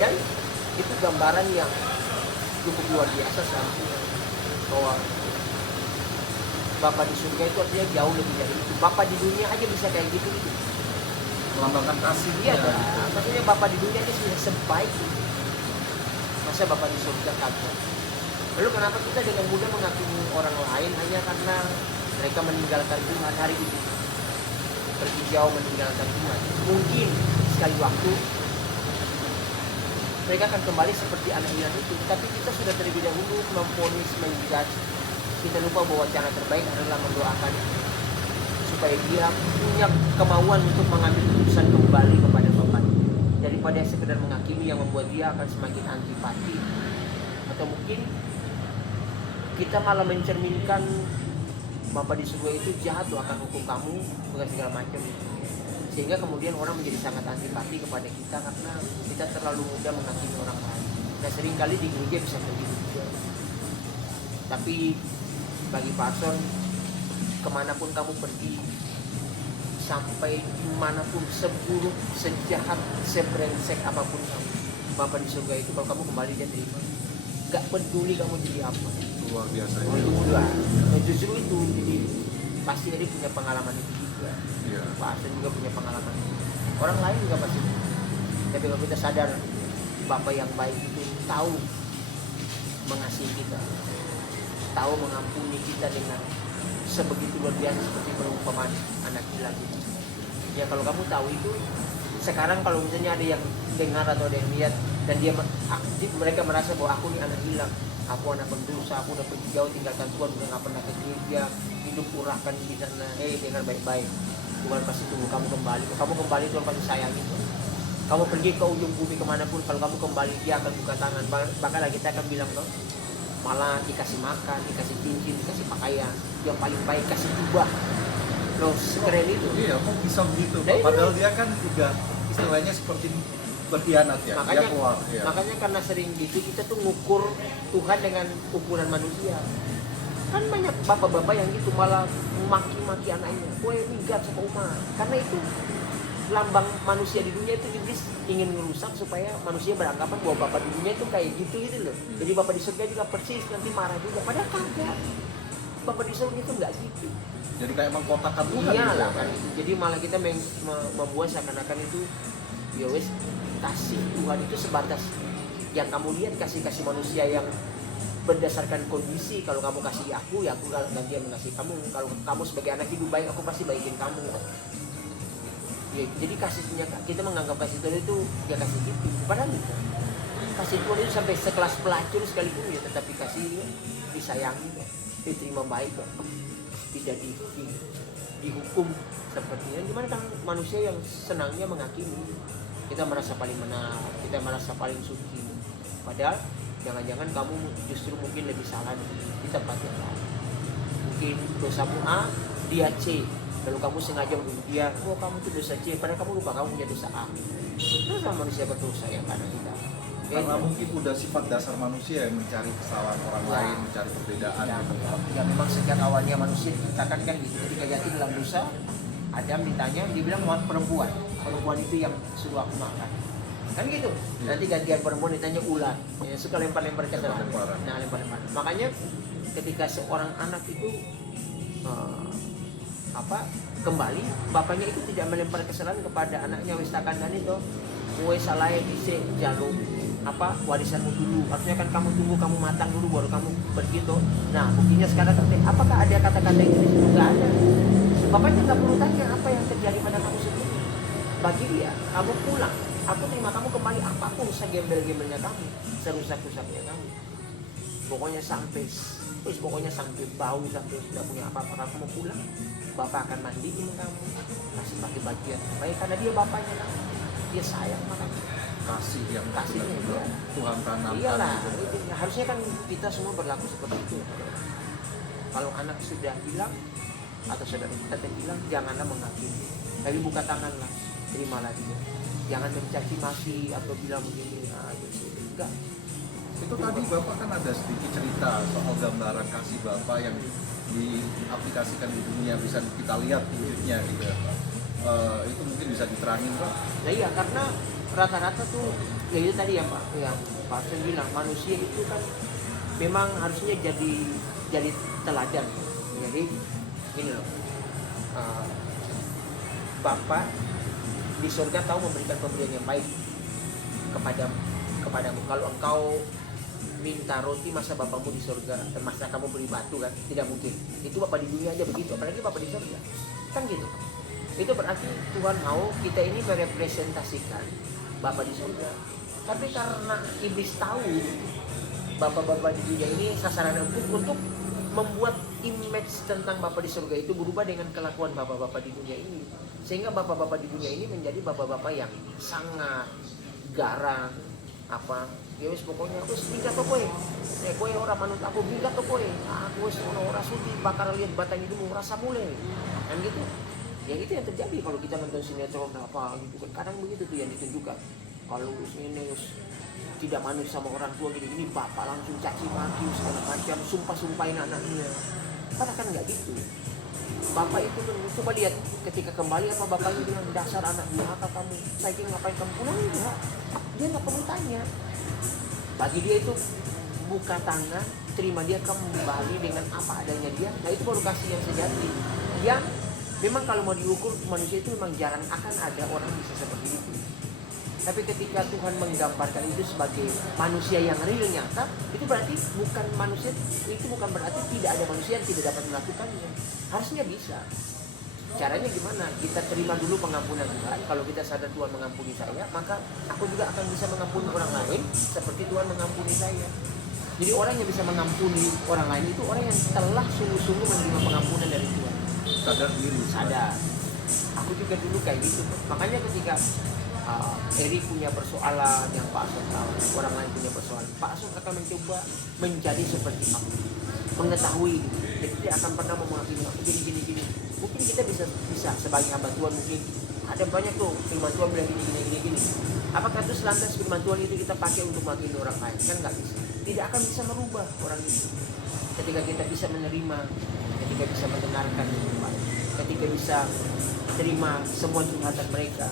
Dan itu gambaran yang cukup luar biasa seharusnya, bahwa Bapak di surga itu artinya jauh lebih dari itu. Bapak di dunia aja bisa kayak gitu. Melambangkan kasih. Iya, maksudnya Bapak di dunia aja bisa sebaik itu. Masa Bapak di surga kagak? Lalu kenapa kita dengan mudah menghakimi orang lain hanya karena mereka meninggalkan Tuhan hari ini, pergi jauh meninggalkan Tuhan? Mungkin sekali waktu mereka akan kembali seperti anak hilang itu, tapi kita sudah terlebih dahulu memvonis, menjudge. Kita lupa bahwa cara terbaik adalah mendoakan supaya dia punya kemauan untuk mengambil keputusan kembali kepada Bapak, daripada sekedar menghakimi yang membuat dia akan semakin antipati. Atau mungkin kita malah mencerminkan Bapak di surga itu jahat loh, akan hukum kamu bukan segala macam, sehingga kemudian orang menjadi sangat antipati kepada kita karena kita terlalu mudah menghakimi orang lain. Nah, seringkali di gereja bisa begitu juga. Tapi bagi Pak Arson, kemanapun kamu pergi, sampai dimanapun, seburuk, sejahat, sebrengsek apapun kamu, Bapak di surga itu kalau kamu kembali dia terima. Gak peduli kamu jadi apa. Luar biasa. Justru itu, jadi pasti dia punya pengalaman itu juga. Iya. Pak Arson juga punya pengalaman itu. Orang lain juga pasti. Tapi kalau kita sadar Bapak yang baik itu tahu mengasihi kita, tahu mengampuni kita dengan sebegitu luar biasa seperti perumpamaan anak hilang itu. Ya kalau kamu tahu itu, sekarang kalau misalnya ada yang dengar atau ada yang lihat dan mereka merasa bahwa aku nih anak hilang, aku anak pendosa, aku udah pergi jauh tinggalkan Tuhan, udah nggak pernah ke gereja, hidup kurahkan di sana. Dengar baik-baik, Tuhan pasti tunggu kamu kembali. Kalau kamu kembali, Tuhan pasti sayangi. Kamu pergi ke ujung bumi kemanapun, kalau kamu kembali dia akan buka tangan. Bahkan kita akan bilang tuh, malah dikasih makan, dikasih cincin, dikasih pakaian, yang paling baik kasih jubah. Loh, sekeren itu. Iya, kok bisa begitu? Nah, Padahal dia kan juga istilahnya seperti berkhianat ya. Makanya, dia keluar. Ya. makanya karena sering gitu kita tuh ngukur Tuhan dengan ukuran manusia. Kan banyak bapak-bapak yang gitu malah maki-maki anaknya, "Woi, minggat sama umat." Karena itu lambang manusia di dunia itu, iblis ingin merusak supaya manusia beranggapan bahwa bapak di dunia itu kayak gitu loh. Jadi bapak di surga juga persis, nanti marah juga. Padahal kagak. Bapak di surga itu enggak gitu. Jadi kayak mengkotakkan Tuhan. Iya gitu lah ya, kan. Jadi malah kita membuat seakan-akan itu ya wes, kasih Tuhan itu sebatas yang kamu lihat, kasih manusia yang berdasarkan kondisi. Kalau kamu kasih aku, ya aku gantian mengasihi kamu. Kalau kamu sebagai anak hidup baik, aku pasti baikin kamu. Ya, jadi kasihnya, kita menganggap kasih Tuhan itu ya kasih gitu. Padahal itu kasih Tuhan itu sampai sekelas pelacur sekalipun ya, tetapi kasih disayangi, diterima baik, tidak dihukum sepertinya. Gimana kan manusia yang senangnya menghakimi, kita merasa paling benar, kita merasa paling suci. Padahal jangan-jangan kamu justru mungkin lebih salah di tempat yang lain. Mungkin dosamu A, dia C, lalu kamu sengaja membunuh dia. Oh, kamu itu dosa C, padahal kamu lupa kamu punya dosa A. Terus sama manusia berdosa ya, karena kita karena mungkin udah sifat dasar manusia yang mencari kesalahan orang lain, mencari perbedaan. Ya memang sejak awalnya manusia diciptakan kan gitu. Ketika jatuh dalam dosa, Adam ditanya, dia bilang mau perempuan itu yang suruh aku makan. Kan gitu. Nanti gantian perempuan ditanya ular, ya, suka lempar-lempar ke sana. Nah, lempar-lempar. Makanya ketika seorang anak itu kembali, bapaknya itu tidak melempar kesalahan kepada anaknya, wis takandani itu, kowe salah bisa jalur warisanmu dulu. Artinya kan kamu tunggu kamu matang dulu baru kamu begitu. Nah, buktinya sekarang apakah ada kata-kata itu di situ? Nggak ada. Bapaknya nggak perlu tanya apa yang terjadi pada kamu sendiri. Bagi dia, kamu pulang, aku terima kamu kembali apapun segembel-gembelnya kamu, serusak-rusaknya kamu. Pokoknya sampai bau, sampai tidak punya apa-apa, kamu pulang, bapak akan mandiin kamu, kasih pakai baju yang baik karena dia bapaknya kamu, dia sayang makanya. Kasihnya dia. Tuhan tanamkan. Iyalah, itu harusnya kan kita semua berlaku seperti itu. Kalau anak sudah hilang atau saudara kita hilang, janganlah menghakimi, tapi buka tanganlah, terimalah dia. Jangan mencaci maki atau bilang begini, enggak. Itu tadi Bapak kan ada sedikit cerita soal gambaran kasih Bapak yang diaplikasikan di dunia, bisa kita lihat wujudnya gitu ya Pak. Itu mungkin bisa diterangin Pak? Nah iya, karena rata-rata tuh ya itu tadi ya Pak, yang Pak Sen bilang, manusia itu kan memang harusnya jadi teladan. Jadi gini loh, Bapak di surga tahu memberikan pemberian yang baik kepadamu. Kalau engkau minta roti, masa bapakmu di surga, masa kamu beli batu kan? Tidak mungkin. Itu Bapak di dunia aja begitu, apalagi Bapak di surga. Kan gitu. Itu berarti Tuhan mau kita ini merepresentasikan Bapak di surga. Tapi karena iblis tahu Bapak-bapak di dunia ini sasaran empuk untuk membuat image tentang Bapak di surga itu berubah dengan kelakuan Bapak-bapak di dunia ini. Sehingga Bapak-bapak di dunia ini menjadi Bapak-bapak yang sangat garang, ya wis pokoknya wis minggat to kowe. Nek kowe ora manut aku minggat to kowe. Aku wis ora sudi bakar lihat batang hidungmu rasa mulai. Kan gitu. Ya itu yang terjadi kalau kita nonton sinetron apa gitu kan. Kadang begitu tuh yang ditunjukkan. Kalau ini tidak manut sama orang tua gini, bapak langsung caci maki segala macam, sumpah-sumpahin anaknya. Padahal kan nggak gitu. Bapak itu kan, coba lihat ketika kembali apa bapaknya bilang, dasar anak durhaka kamu, saya kira ngapain kamu pulang enggak? Dia nggak perlu tanya. Bagi dia itu buka tangan, terima dia kembali dengan apa adanya dia. Nah itu baru kasih yang sejati. Yang memang kalau mau diukur manusia itu memang jarang akan ada orang bisa seperti itu. Tapi ketika Tuhan menggambarkan itu sebagai manusia yang real nyata, itu berarti bukan manusia, itu bukan berarti tidak ada manusia yang tidak dapat melakukannya. Harusnya bisa. Caranya gimana? Kita terima dulu pengampunan Tuhan. Kalau kita sadar Tuhan mengampuni saya, maka aku juga akan bisa mengampuni orang lain seperti Tuhan mengampuni saya. Jadi orang yang bisa mengampuni orang lain itu orang yang telah sungguh-sungguh menerima pengampunan dari Tuhan. Sadar diri. Sadar. Aku juga dulu kayak gitu. Makanya ketika Eri punya persoalan yang Pak Ason tahu, orang lain punya persoalan, Pak Ason akan mencoba menjadi seperti aku, mengetahui. Jadi dia akan pernah memahami aku gini. Mungkin kita bisa sebagai hamba Tuhan, mungkin ada banyak tuh firman Tuhan bilang gini. Apakah terus lantas firman Tuhan itu kita pakai untuk menghakimi orang lain? Kan nggak bisa. Tidak akan bisa merubah orang itu. Ketika kita bisa menerima, ketika bisa mendengarkan ketika bisa terima semua curhatan mereka,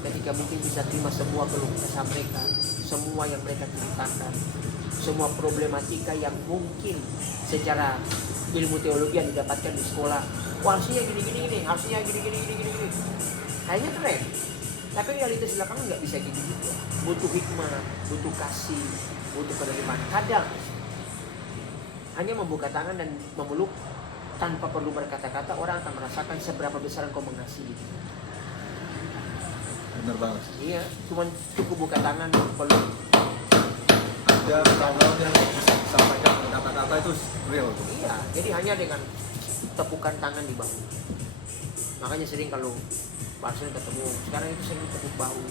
ketika mungkin bisa terima semua keluh kesah mereka, semua yang mereka ceritakan, semua problematika yang mungkin secara ilmu teologi yang didapatkan di sekolah, harusnya gini, harusnya gini. Kayaknya keren, tapi realitas di belakang nggak bisa gitu. Butuh hikmah, butuh kasih, butuh penerimaan. Kadang hanya membuka tangan dan memeluk tanpa perlu berkata-kata, orang akan merasakan seberapa besar engkau mengasihi. Bener banget. Iya, cuma cukup buka tangan, peluk. Ada hal yang bisa disampaikan dengan kata-kata itu real tuh. Iya, jadi hanya dengan tepukan tangan di bahu. Makanya sering kalau pasien ketemu, sekarang itu sering tepuk bahu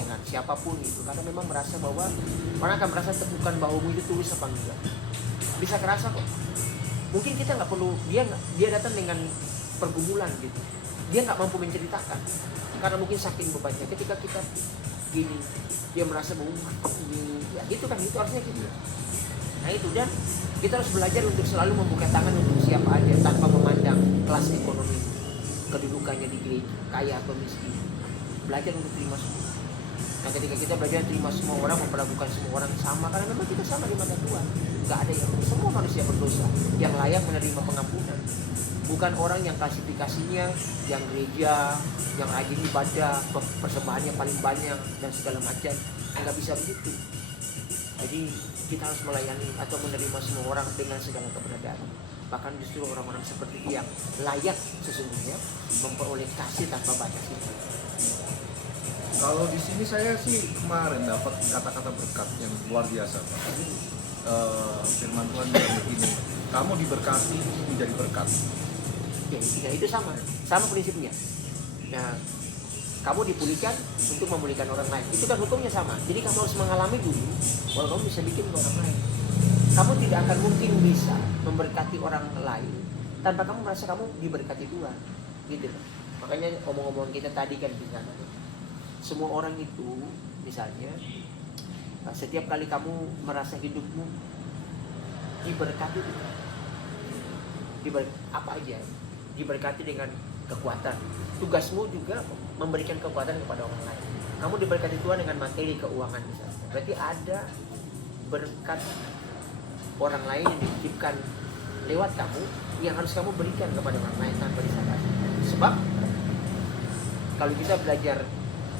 dengan siapapun itu, karena memang merasa bahwa orang akan merasa tepukan bahumu itu tulus apa enggak. Bisa kerasa kok. Mungkin kita nggak perlu, dia datang dengan pergumulan gitu, dia nggak mampu menceritakan karena mungkin saking bebannya. Ketika kita gini, dia merasa bahwa ini, ya gitu kan, itu harusnya gitu. Nah itu, dan kita harus belajar untuk selalu membuka tangan untuk siapa aja tanpa memandang kelas ekonomi, kedudukannya di gereja, kaya atau miskin. Belajar untuk terima semua. Nah ketika kita belajar terima semua orang, memperlakukan semua orang sama, karena memang kita sama di mata Tuhan. Gak ada yang, semua manusia berdosa yang layak menerima pengampunan. Bukan orang yang klasifikasinya yang gereja, yang rajin ibadah, persembahannya paling banyak dan segala macam. Nggak bisa begitu. Jadi kita harus melayani atau menerima semua orang dengan segala keberadaan. Bahkan justru orang-orang seperti yang layak sesungguhnya memperoleh kasih tanpa batas itu. Kalau di sini saya sih kemarin dapat kata-kata berkat yang luar biasa, Pak. Firman Tuhan bilang begini, kamu diberkati menjadi berkat. Ya, itu sama prinsipnya. Nah, kamu dipulihkan untuk memulihkan orang lain. Itu kan hukumnya sama. Jadi kamu harus mengalami dulu bahwa kamu bisa bikin ke orang lain. Kamu tidak akan mungkin bisa memberkati orang lain tanpa kamu merasa kamu diberkati Tuhan. Gitu loh. Makanya omong-omongan kita tadi kan di sana. Semua orang itu misalnya setiap kali kamu merasa hidupmu diberkati, apa aja, diberkati dengan kekuatan. Tugasmu juga memberikan kekuatan kepada orang lain. Kamu diberkati Tuhan dengan materi keuangan misalnya. Berarti ada berkat orang lain yang dititipkan lewat kamu yang harus kamu berikan kepada orang lain tanpa disadari. Sebab kalau kita belajar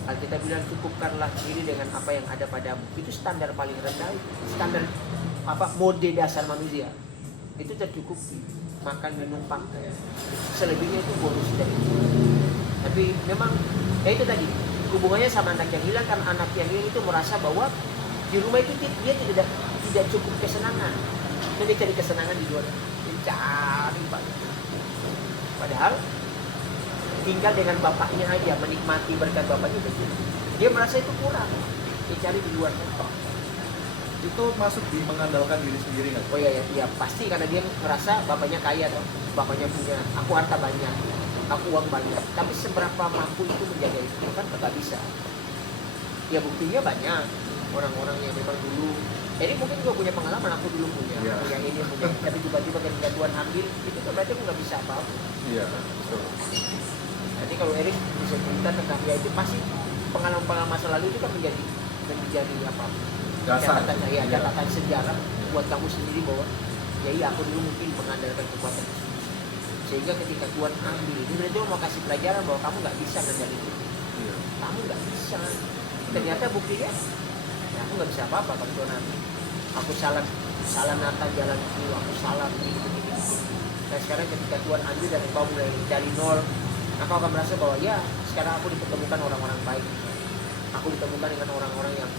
Alkitab bilang cukupkanlah diri dengan apa yang ada padamu. Itu standar paling rendah, standar mode dasar manusia. Itu tercukupi, makan, minum, pakai. Selebihnya itu bonus dari itu. Tapi memang ya itu tadi hubungannya sama anak yang hilang, kan anak yang hilang itu merasa bahwa di rumah itu dia tidak cukup kesenangan. Dia cari kesenangan di luar, mencari banyak. Padahal tinggal dengan bapaknya aja, menikmati berkat bapaknya begitu. Dia merasa itu kurang, dia cari di luar. Itu masuk di mengandalkan diri sendiri nggak? Oh iya, pasti karena dia merasa bapaknya kaya toh, bapaknya punya, aku harta banyak, aku uang banyak. Tapi seberapa mampu itu menjaga itu kan nggak bisa. Ya buktinya banyak orang-orang yang memang dulu. Jadi mungkin gue punya pengalaman, aku dulu punya ini punya, tapi tiba-tiba ketika Tuhan ambil, itu kan berarti aku nggak bisa apa-apa. Iya, betul. Jadi kalau Erik bisa cerita tentang dia itu pasti pengalaman masa lalu itu kan menjadi apa? Catatan sejarah buat kamu sendiri bahwa ya iya aku dulu mungkin mengandalkan kekuatan itu. Sehingga ketika Tuhan ambil itu berarti mau kasih pelajaran bahwa kamu nggak bisa ngendaliin itu. Iya. Kamu nggak bisa. Ternyata buktinya ya aku nggak bisa apa-apa kalau Tuhan ambil. Aku salah nata jalan itu, aku salah begini. Nah sekarang ketika Tuhan ambil dan engkau mulai dari nol, aku akan merasa bahwa ya sekarang aku dipertemukan orang-orang baik. Aku ditemukan dengan orang-orang yang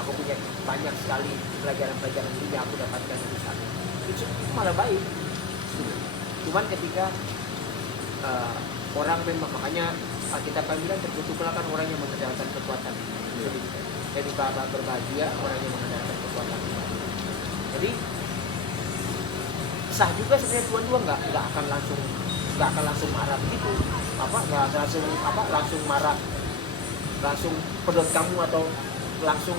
aku punya banyak sekali pelajaran-pelajaran ini yang aku dapatkan dari sana. Itu malah baik. Cuman ketika orang memang, makanya kita akan bilang terkutuklah kan orang yang mengandalkan kekuatan. Jadi berbahagia orang yang mengandalkan kekuatan. Jadi sah juga sebenarnya Tuhan juga nggak akan langsung marah begitu, langsung marah, langsung pedot kamu atau langsung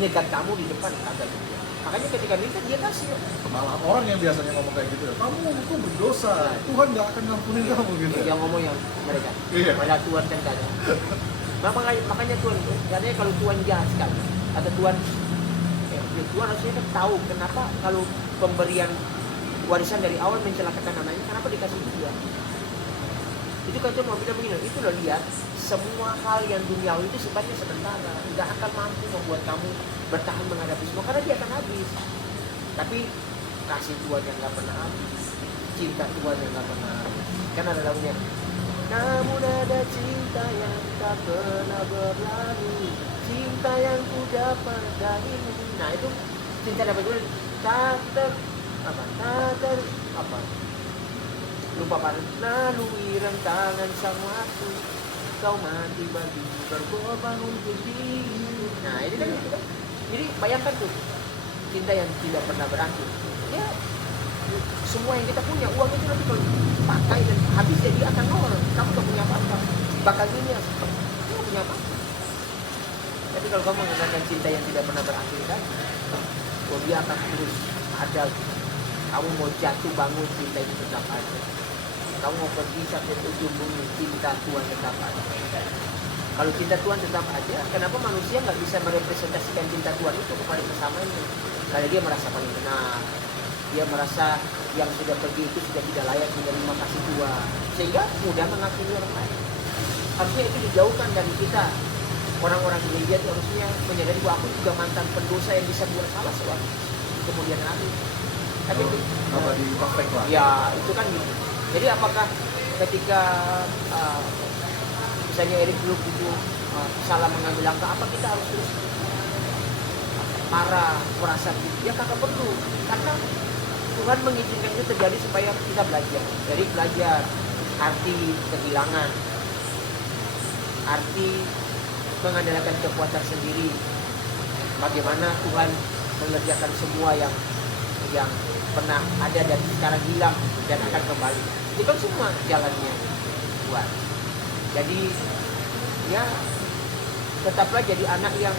nyegat kamu di depan, kagak gitu. Makanya ketika minta dia kasih. Malah orang yang biasanya ngomong kayak gitu, kamu itu berdosa, Tuhan nggak akan ngampunin kamu gitu. Yang ngomong yang mereka. Iya. Padahal Tuhan kan kagak. Makanya Tuhan, katanya kalau Tuhan jahat sekali atau Tuhan harusnya kan tahu kenapa kalau pemberian warisan dari awal mencelakakan anaknya, kenapa dikasih dia? Itu kan Tuhan mau bilang begini, itu loh lihat, semua hal yang duniawi itu sifatnya sementara, tidak akan mampu membuat kamu bertahan menghadapi semua, karena dia akan habis. Tapi kasih Tuhan yang nggak pernah habis, cinta Tuhan yang nggak pernah habis. Kan ada lagunya, namun ada cinta yang tak pernah berlalu, cinta yang ku dapat darimu. Nah itu cinta dapat dulu, lupa pada lalui rentangan sang waktu, kau mati bagi berkorban untuk dirimu. Nah ini kan gitu kan. Jadi bayangkan tuh, cinta yang tidak pernah berakhir. Ya semua yang kita punya, uang itu nanti kalau pakai dan habis ya dia akan nol. Kamu gak punya apa-apa. Bakal dunia, kamu gak punya apa-apa. Tapi kalau kamu menggunakan cinta yang tidak pernah berakhir kan, dia akan terus ada. Kamu mau jatuh bangun, cinta itu tetap ada. Kamu mau pergi sampai ujung bumi, cinta Tuhan tetap ada. Kalau cinta Tuhan tetap ada, kenapa manusia nggak bisa merepresentasikan cinta Tuhan itu kepada sesamanya? Karena dia merasa paling benar, dia merasa yang sudah pergi itu sudah tidak layak menerima kasih Tuhan, sehingga mudah menghakimi orang lain. Harusnya itu dijauhkan dari kita. Orang-orang gereja itu harusnya menyadari bahwa aku juga mantan pendosa yang bisa buat salah sewaktu kemudian hari. Tapi di perfect lah. Ya itu kan gitu. Jadi apakah ketika misalnya Erik dulu itu salah mengambil langkah, apa kita harus terus marah, merasa gitu? Ya kagak perlu, karena Tuhan mengizinkan itu terjadi supaya kita belajar. Jadi belajar arti kehilangan, arti mengandalkan kekuatan sendiri, bagaimana Tuhan mengerjakan semua yang pernah ada dan sekarang hilang dan akan kembali. Itu kan semua jalannya Tuhan. Jadi ya tetaplah jadi anak yang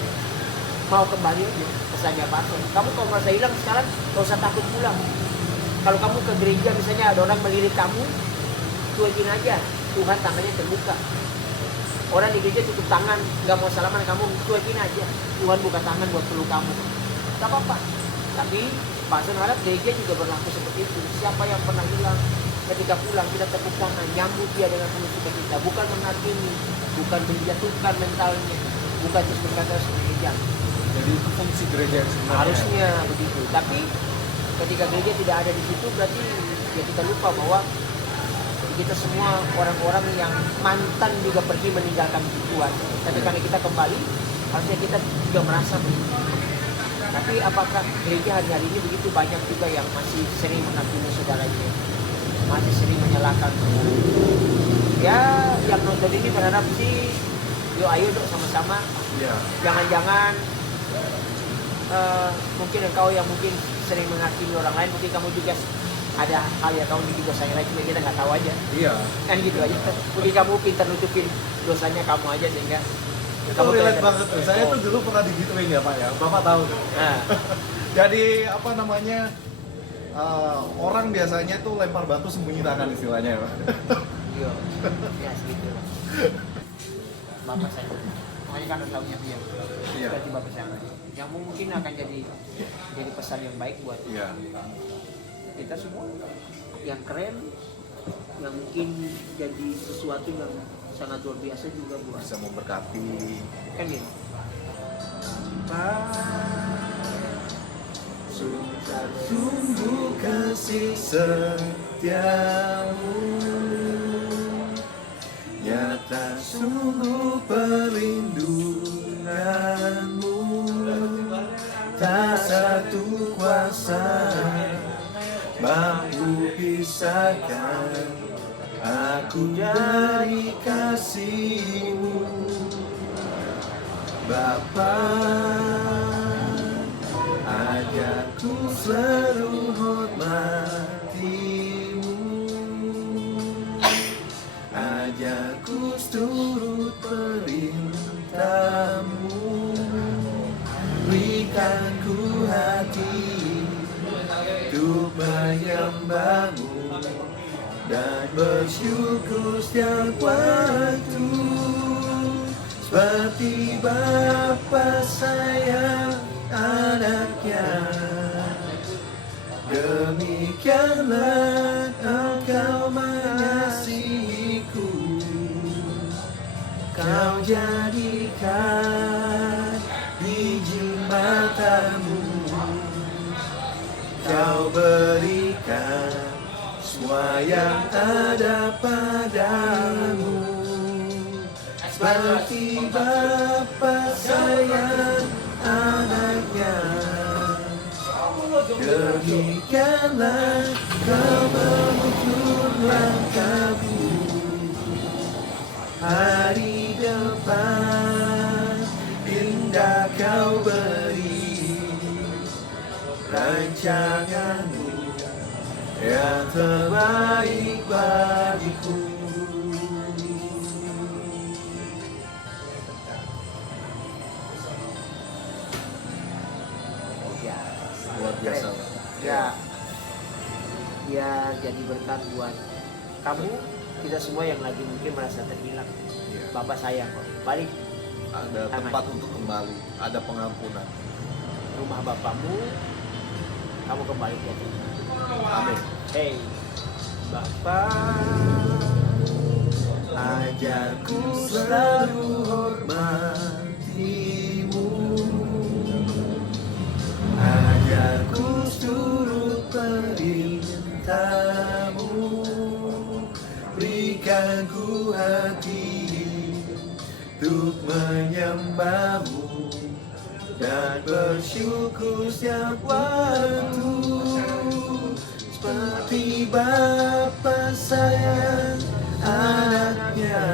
mau kembali aja, pesannya Pak Arson. Kamu kalau merasa hilang sekarang gak usah takut pulang. Kalau kamu ke gereja misalnya ada orang melirik kamu, cuekin aja, Tuhan tangannya terbuka. Orang di gereja tutup tangan, gak mau salaman kamu, cuekin aja, Tuhan buka tangan buat peluk kamu. Gak apa-apa. Tapi Pak Arson harap gereja juga berlaku seperti itu. Siapa yang pernah hilang, ketika pulang kita tepuk tangan, nyambut dia dengan penuh sukacita, bukan menghakimi, bukan menjatuhkan mentalnya, bukan terus berkata gereja. Jadi itu fungsi gereja yang sebenarnya. Harusnya begitu. Tapi ketika gereja tidak ada di situ, berarti ya kita lupa bahwa kita semua orang-orang yang mantan juga pergi meninggalkan Tuhan. Tapi karena kita kembali, harusnya kita juga merasa begitu. Tapi apakah gereja hari-hari ini begitu banyak juga yang masih sering menghakimi saudaranya, masih sering menyalahkan saudaranya? Ya, yang nonton ini berharap sih, yuk ayo dong sama-sama. Iya. Jangan-jangan mungkin engkau yang mungkin sering menghakimi orang lain, mungkin kamu juga ada hal yang kamu bikin dosanya lain, cuma kita nggak tahu aja. Iya. Kan gitu aja. Mungkin kamu pintar nutupin dosanya kamu aja sehingga Itu relate banget tuh. Saya tuh dulu pernah digituin ya Pak ya. Bapak tahu tuh. Nah, Jadi apa namanya, orang biasanya tuh lempar batu sembunyi tangan istilahnya ya Pak. iya, ya segitu. Bapak saya, makanya kan tahunya dia. Iya. Tiba-tiba pesan. Yang mungkin akan jadi pesan yang baik buat Iya. kita semua, yang keren, yang mungkin jadi sesuatu yang sangat luar biasa juga buat Bisa memberkati. kan gitu. Sungguh kasih setiamu, nyata sungguh perlindungan. Tuhanmu, tak satu kuasa mampu pisahkan aku dari kasih-Mu. Bapa, ajarku selalu hormati-Mu, ajarku turut perintah-Mu, berikan ku hati untuk menyembah-Mu dan bersyukur setiap waktu, seperti Bapa sayang anaknya, demikianlah Engkau mengasihiku. Kau jadikan biji mata-Mu, Kau berikan semua yang ada padamu, seperti Bapa sayang anaknya, demikianlah Kau menuntun langkahku. Hari depan indah Kau beri, rancangan-Mu yang terbaik bagiku. Ya, Luar biasa. ya, biar jadi berkat buat kamu, kita semua yang lagi mungkin merasa terhilang. Ya. Bapak sayang kok, balik Ada Tangan. tempat untuk kembali, ada pengampunan. rumah bapakmu, kamu kembali ke Tuhan. Amin. Hey, Bapak, Ajarku selalu hormati-Mu, ajarku turut perintah-Mu, berikan ku hati untuk menyembah-Mu dan bersyukur setiap waktu, seperti Bapa sayang anaknya,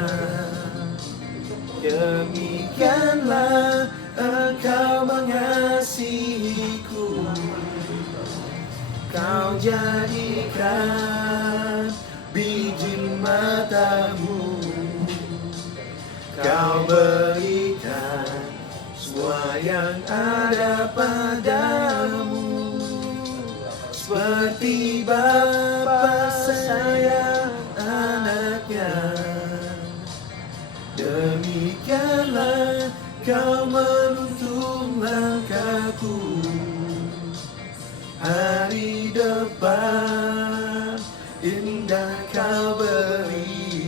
demikianlah Engkau mengasihiku. Kau jadikan biji mata-Mu, Kau berikan semua yang ada padamu, seperti Bapa sayang anaknya, demikianlah Kau menuntun langkahku. Hari depan indah Kau beri,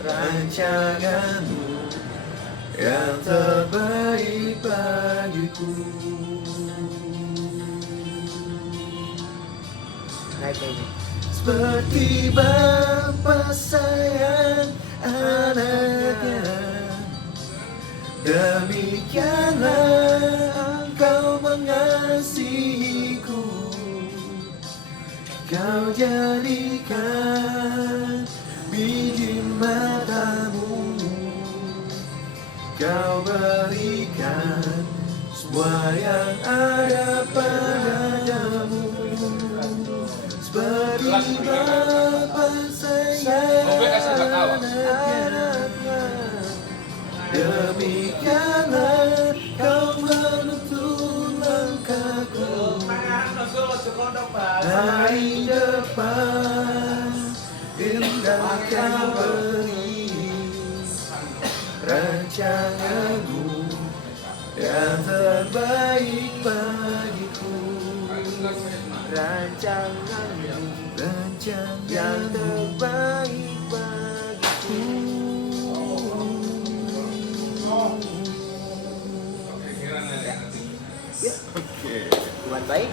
rancangan-Mu yang terbaik bagiku. naik ini. Seperti Bapa sayang anaknya, demikianlah Engkau mengasihiku. Kau jadikan biji mata-Mu, Kau berikan semua yang ada padamu, seperti Bapa sayang anaknya, demikianlah Kau menuntun langkahku. Hari depan indah Kau beri, rancangan-Mu yang terbaik bagiku. Rancangan-Mu Rancangan yang terbaik bagiku. Ya, Oke, Tuhan baik.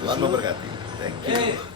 Tuhan memberkati. Thank you.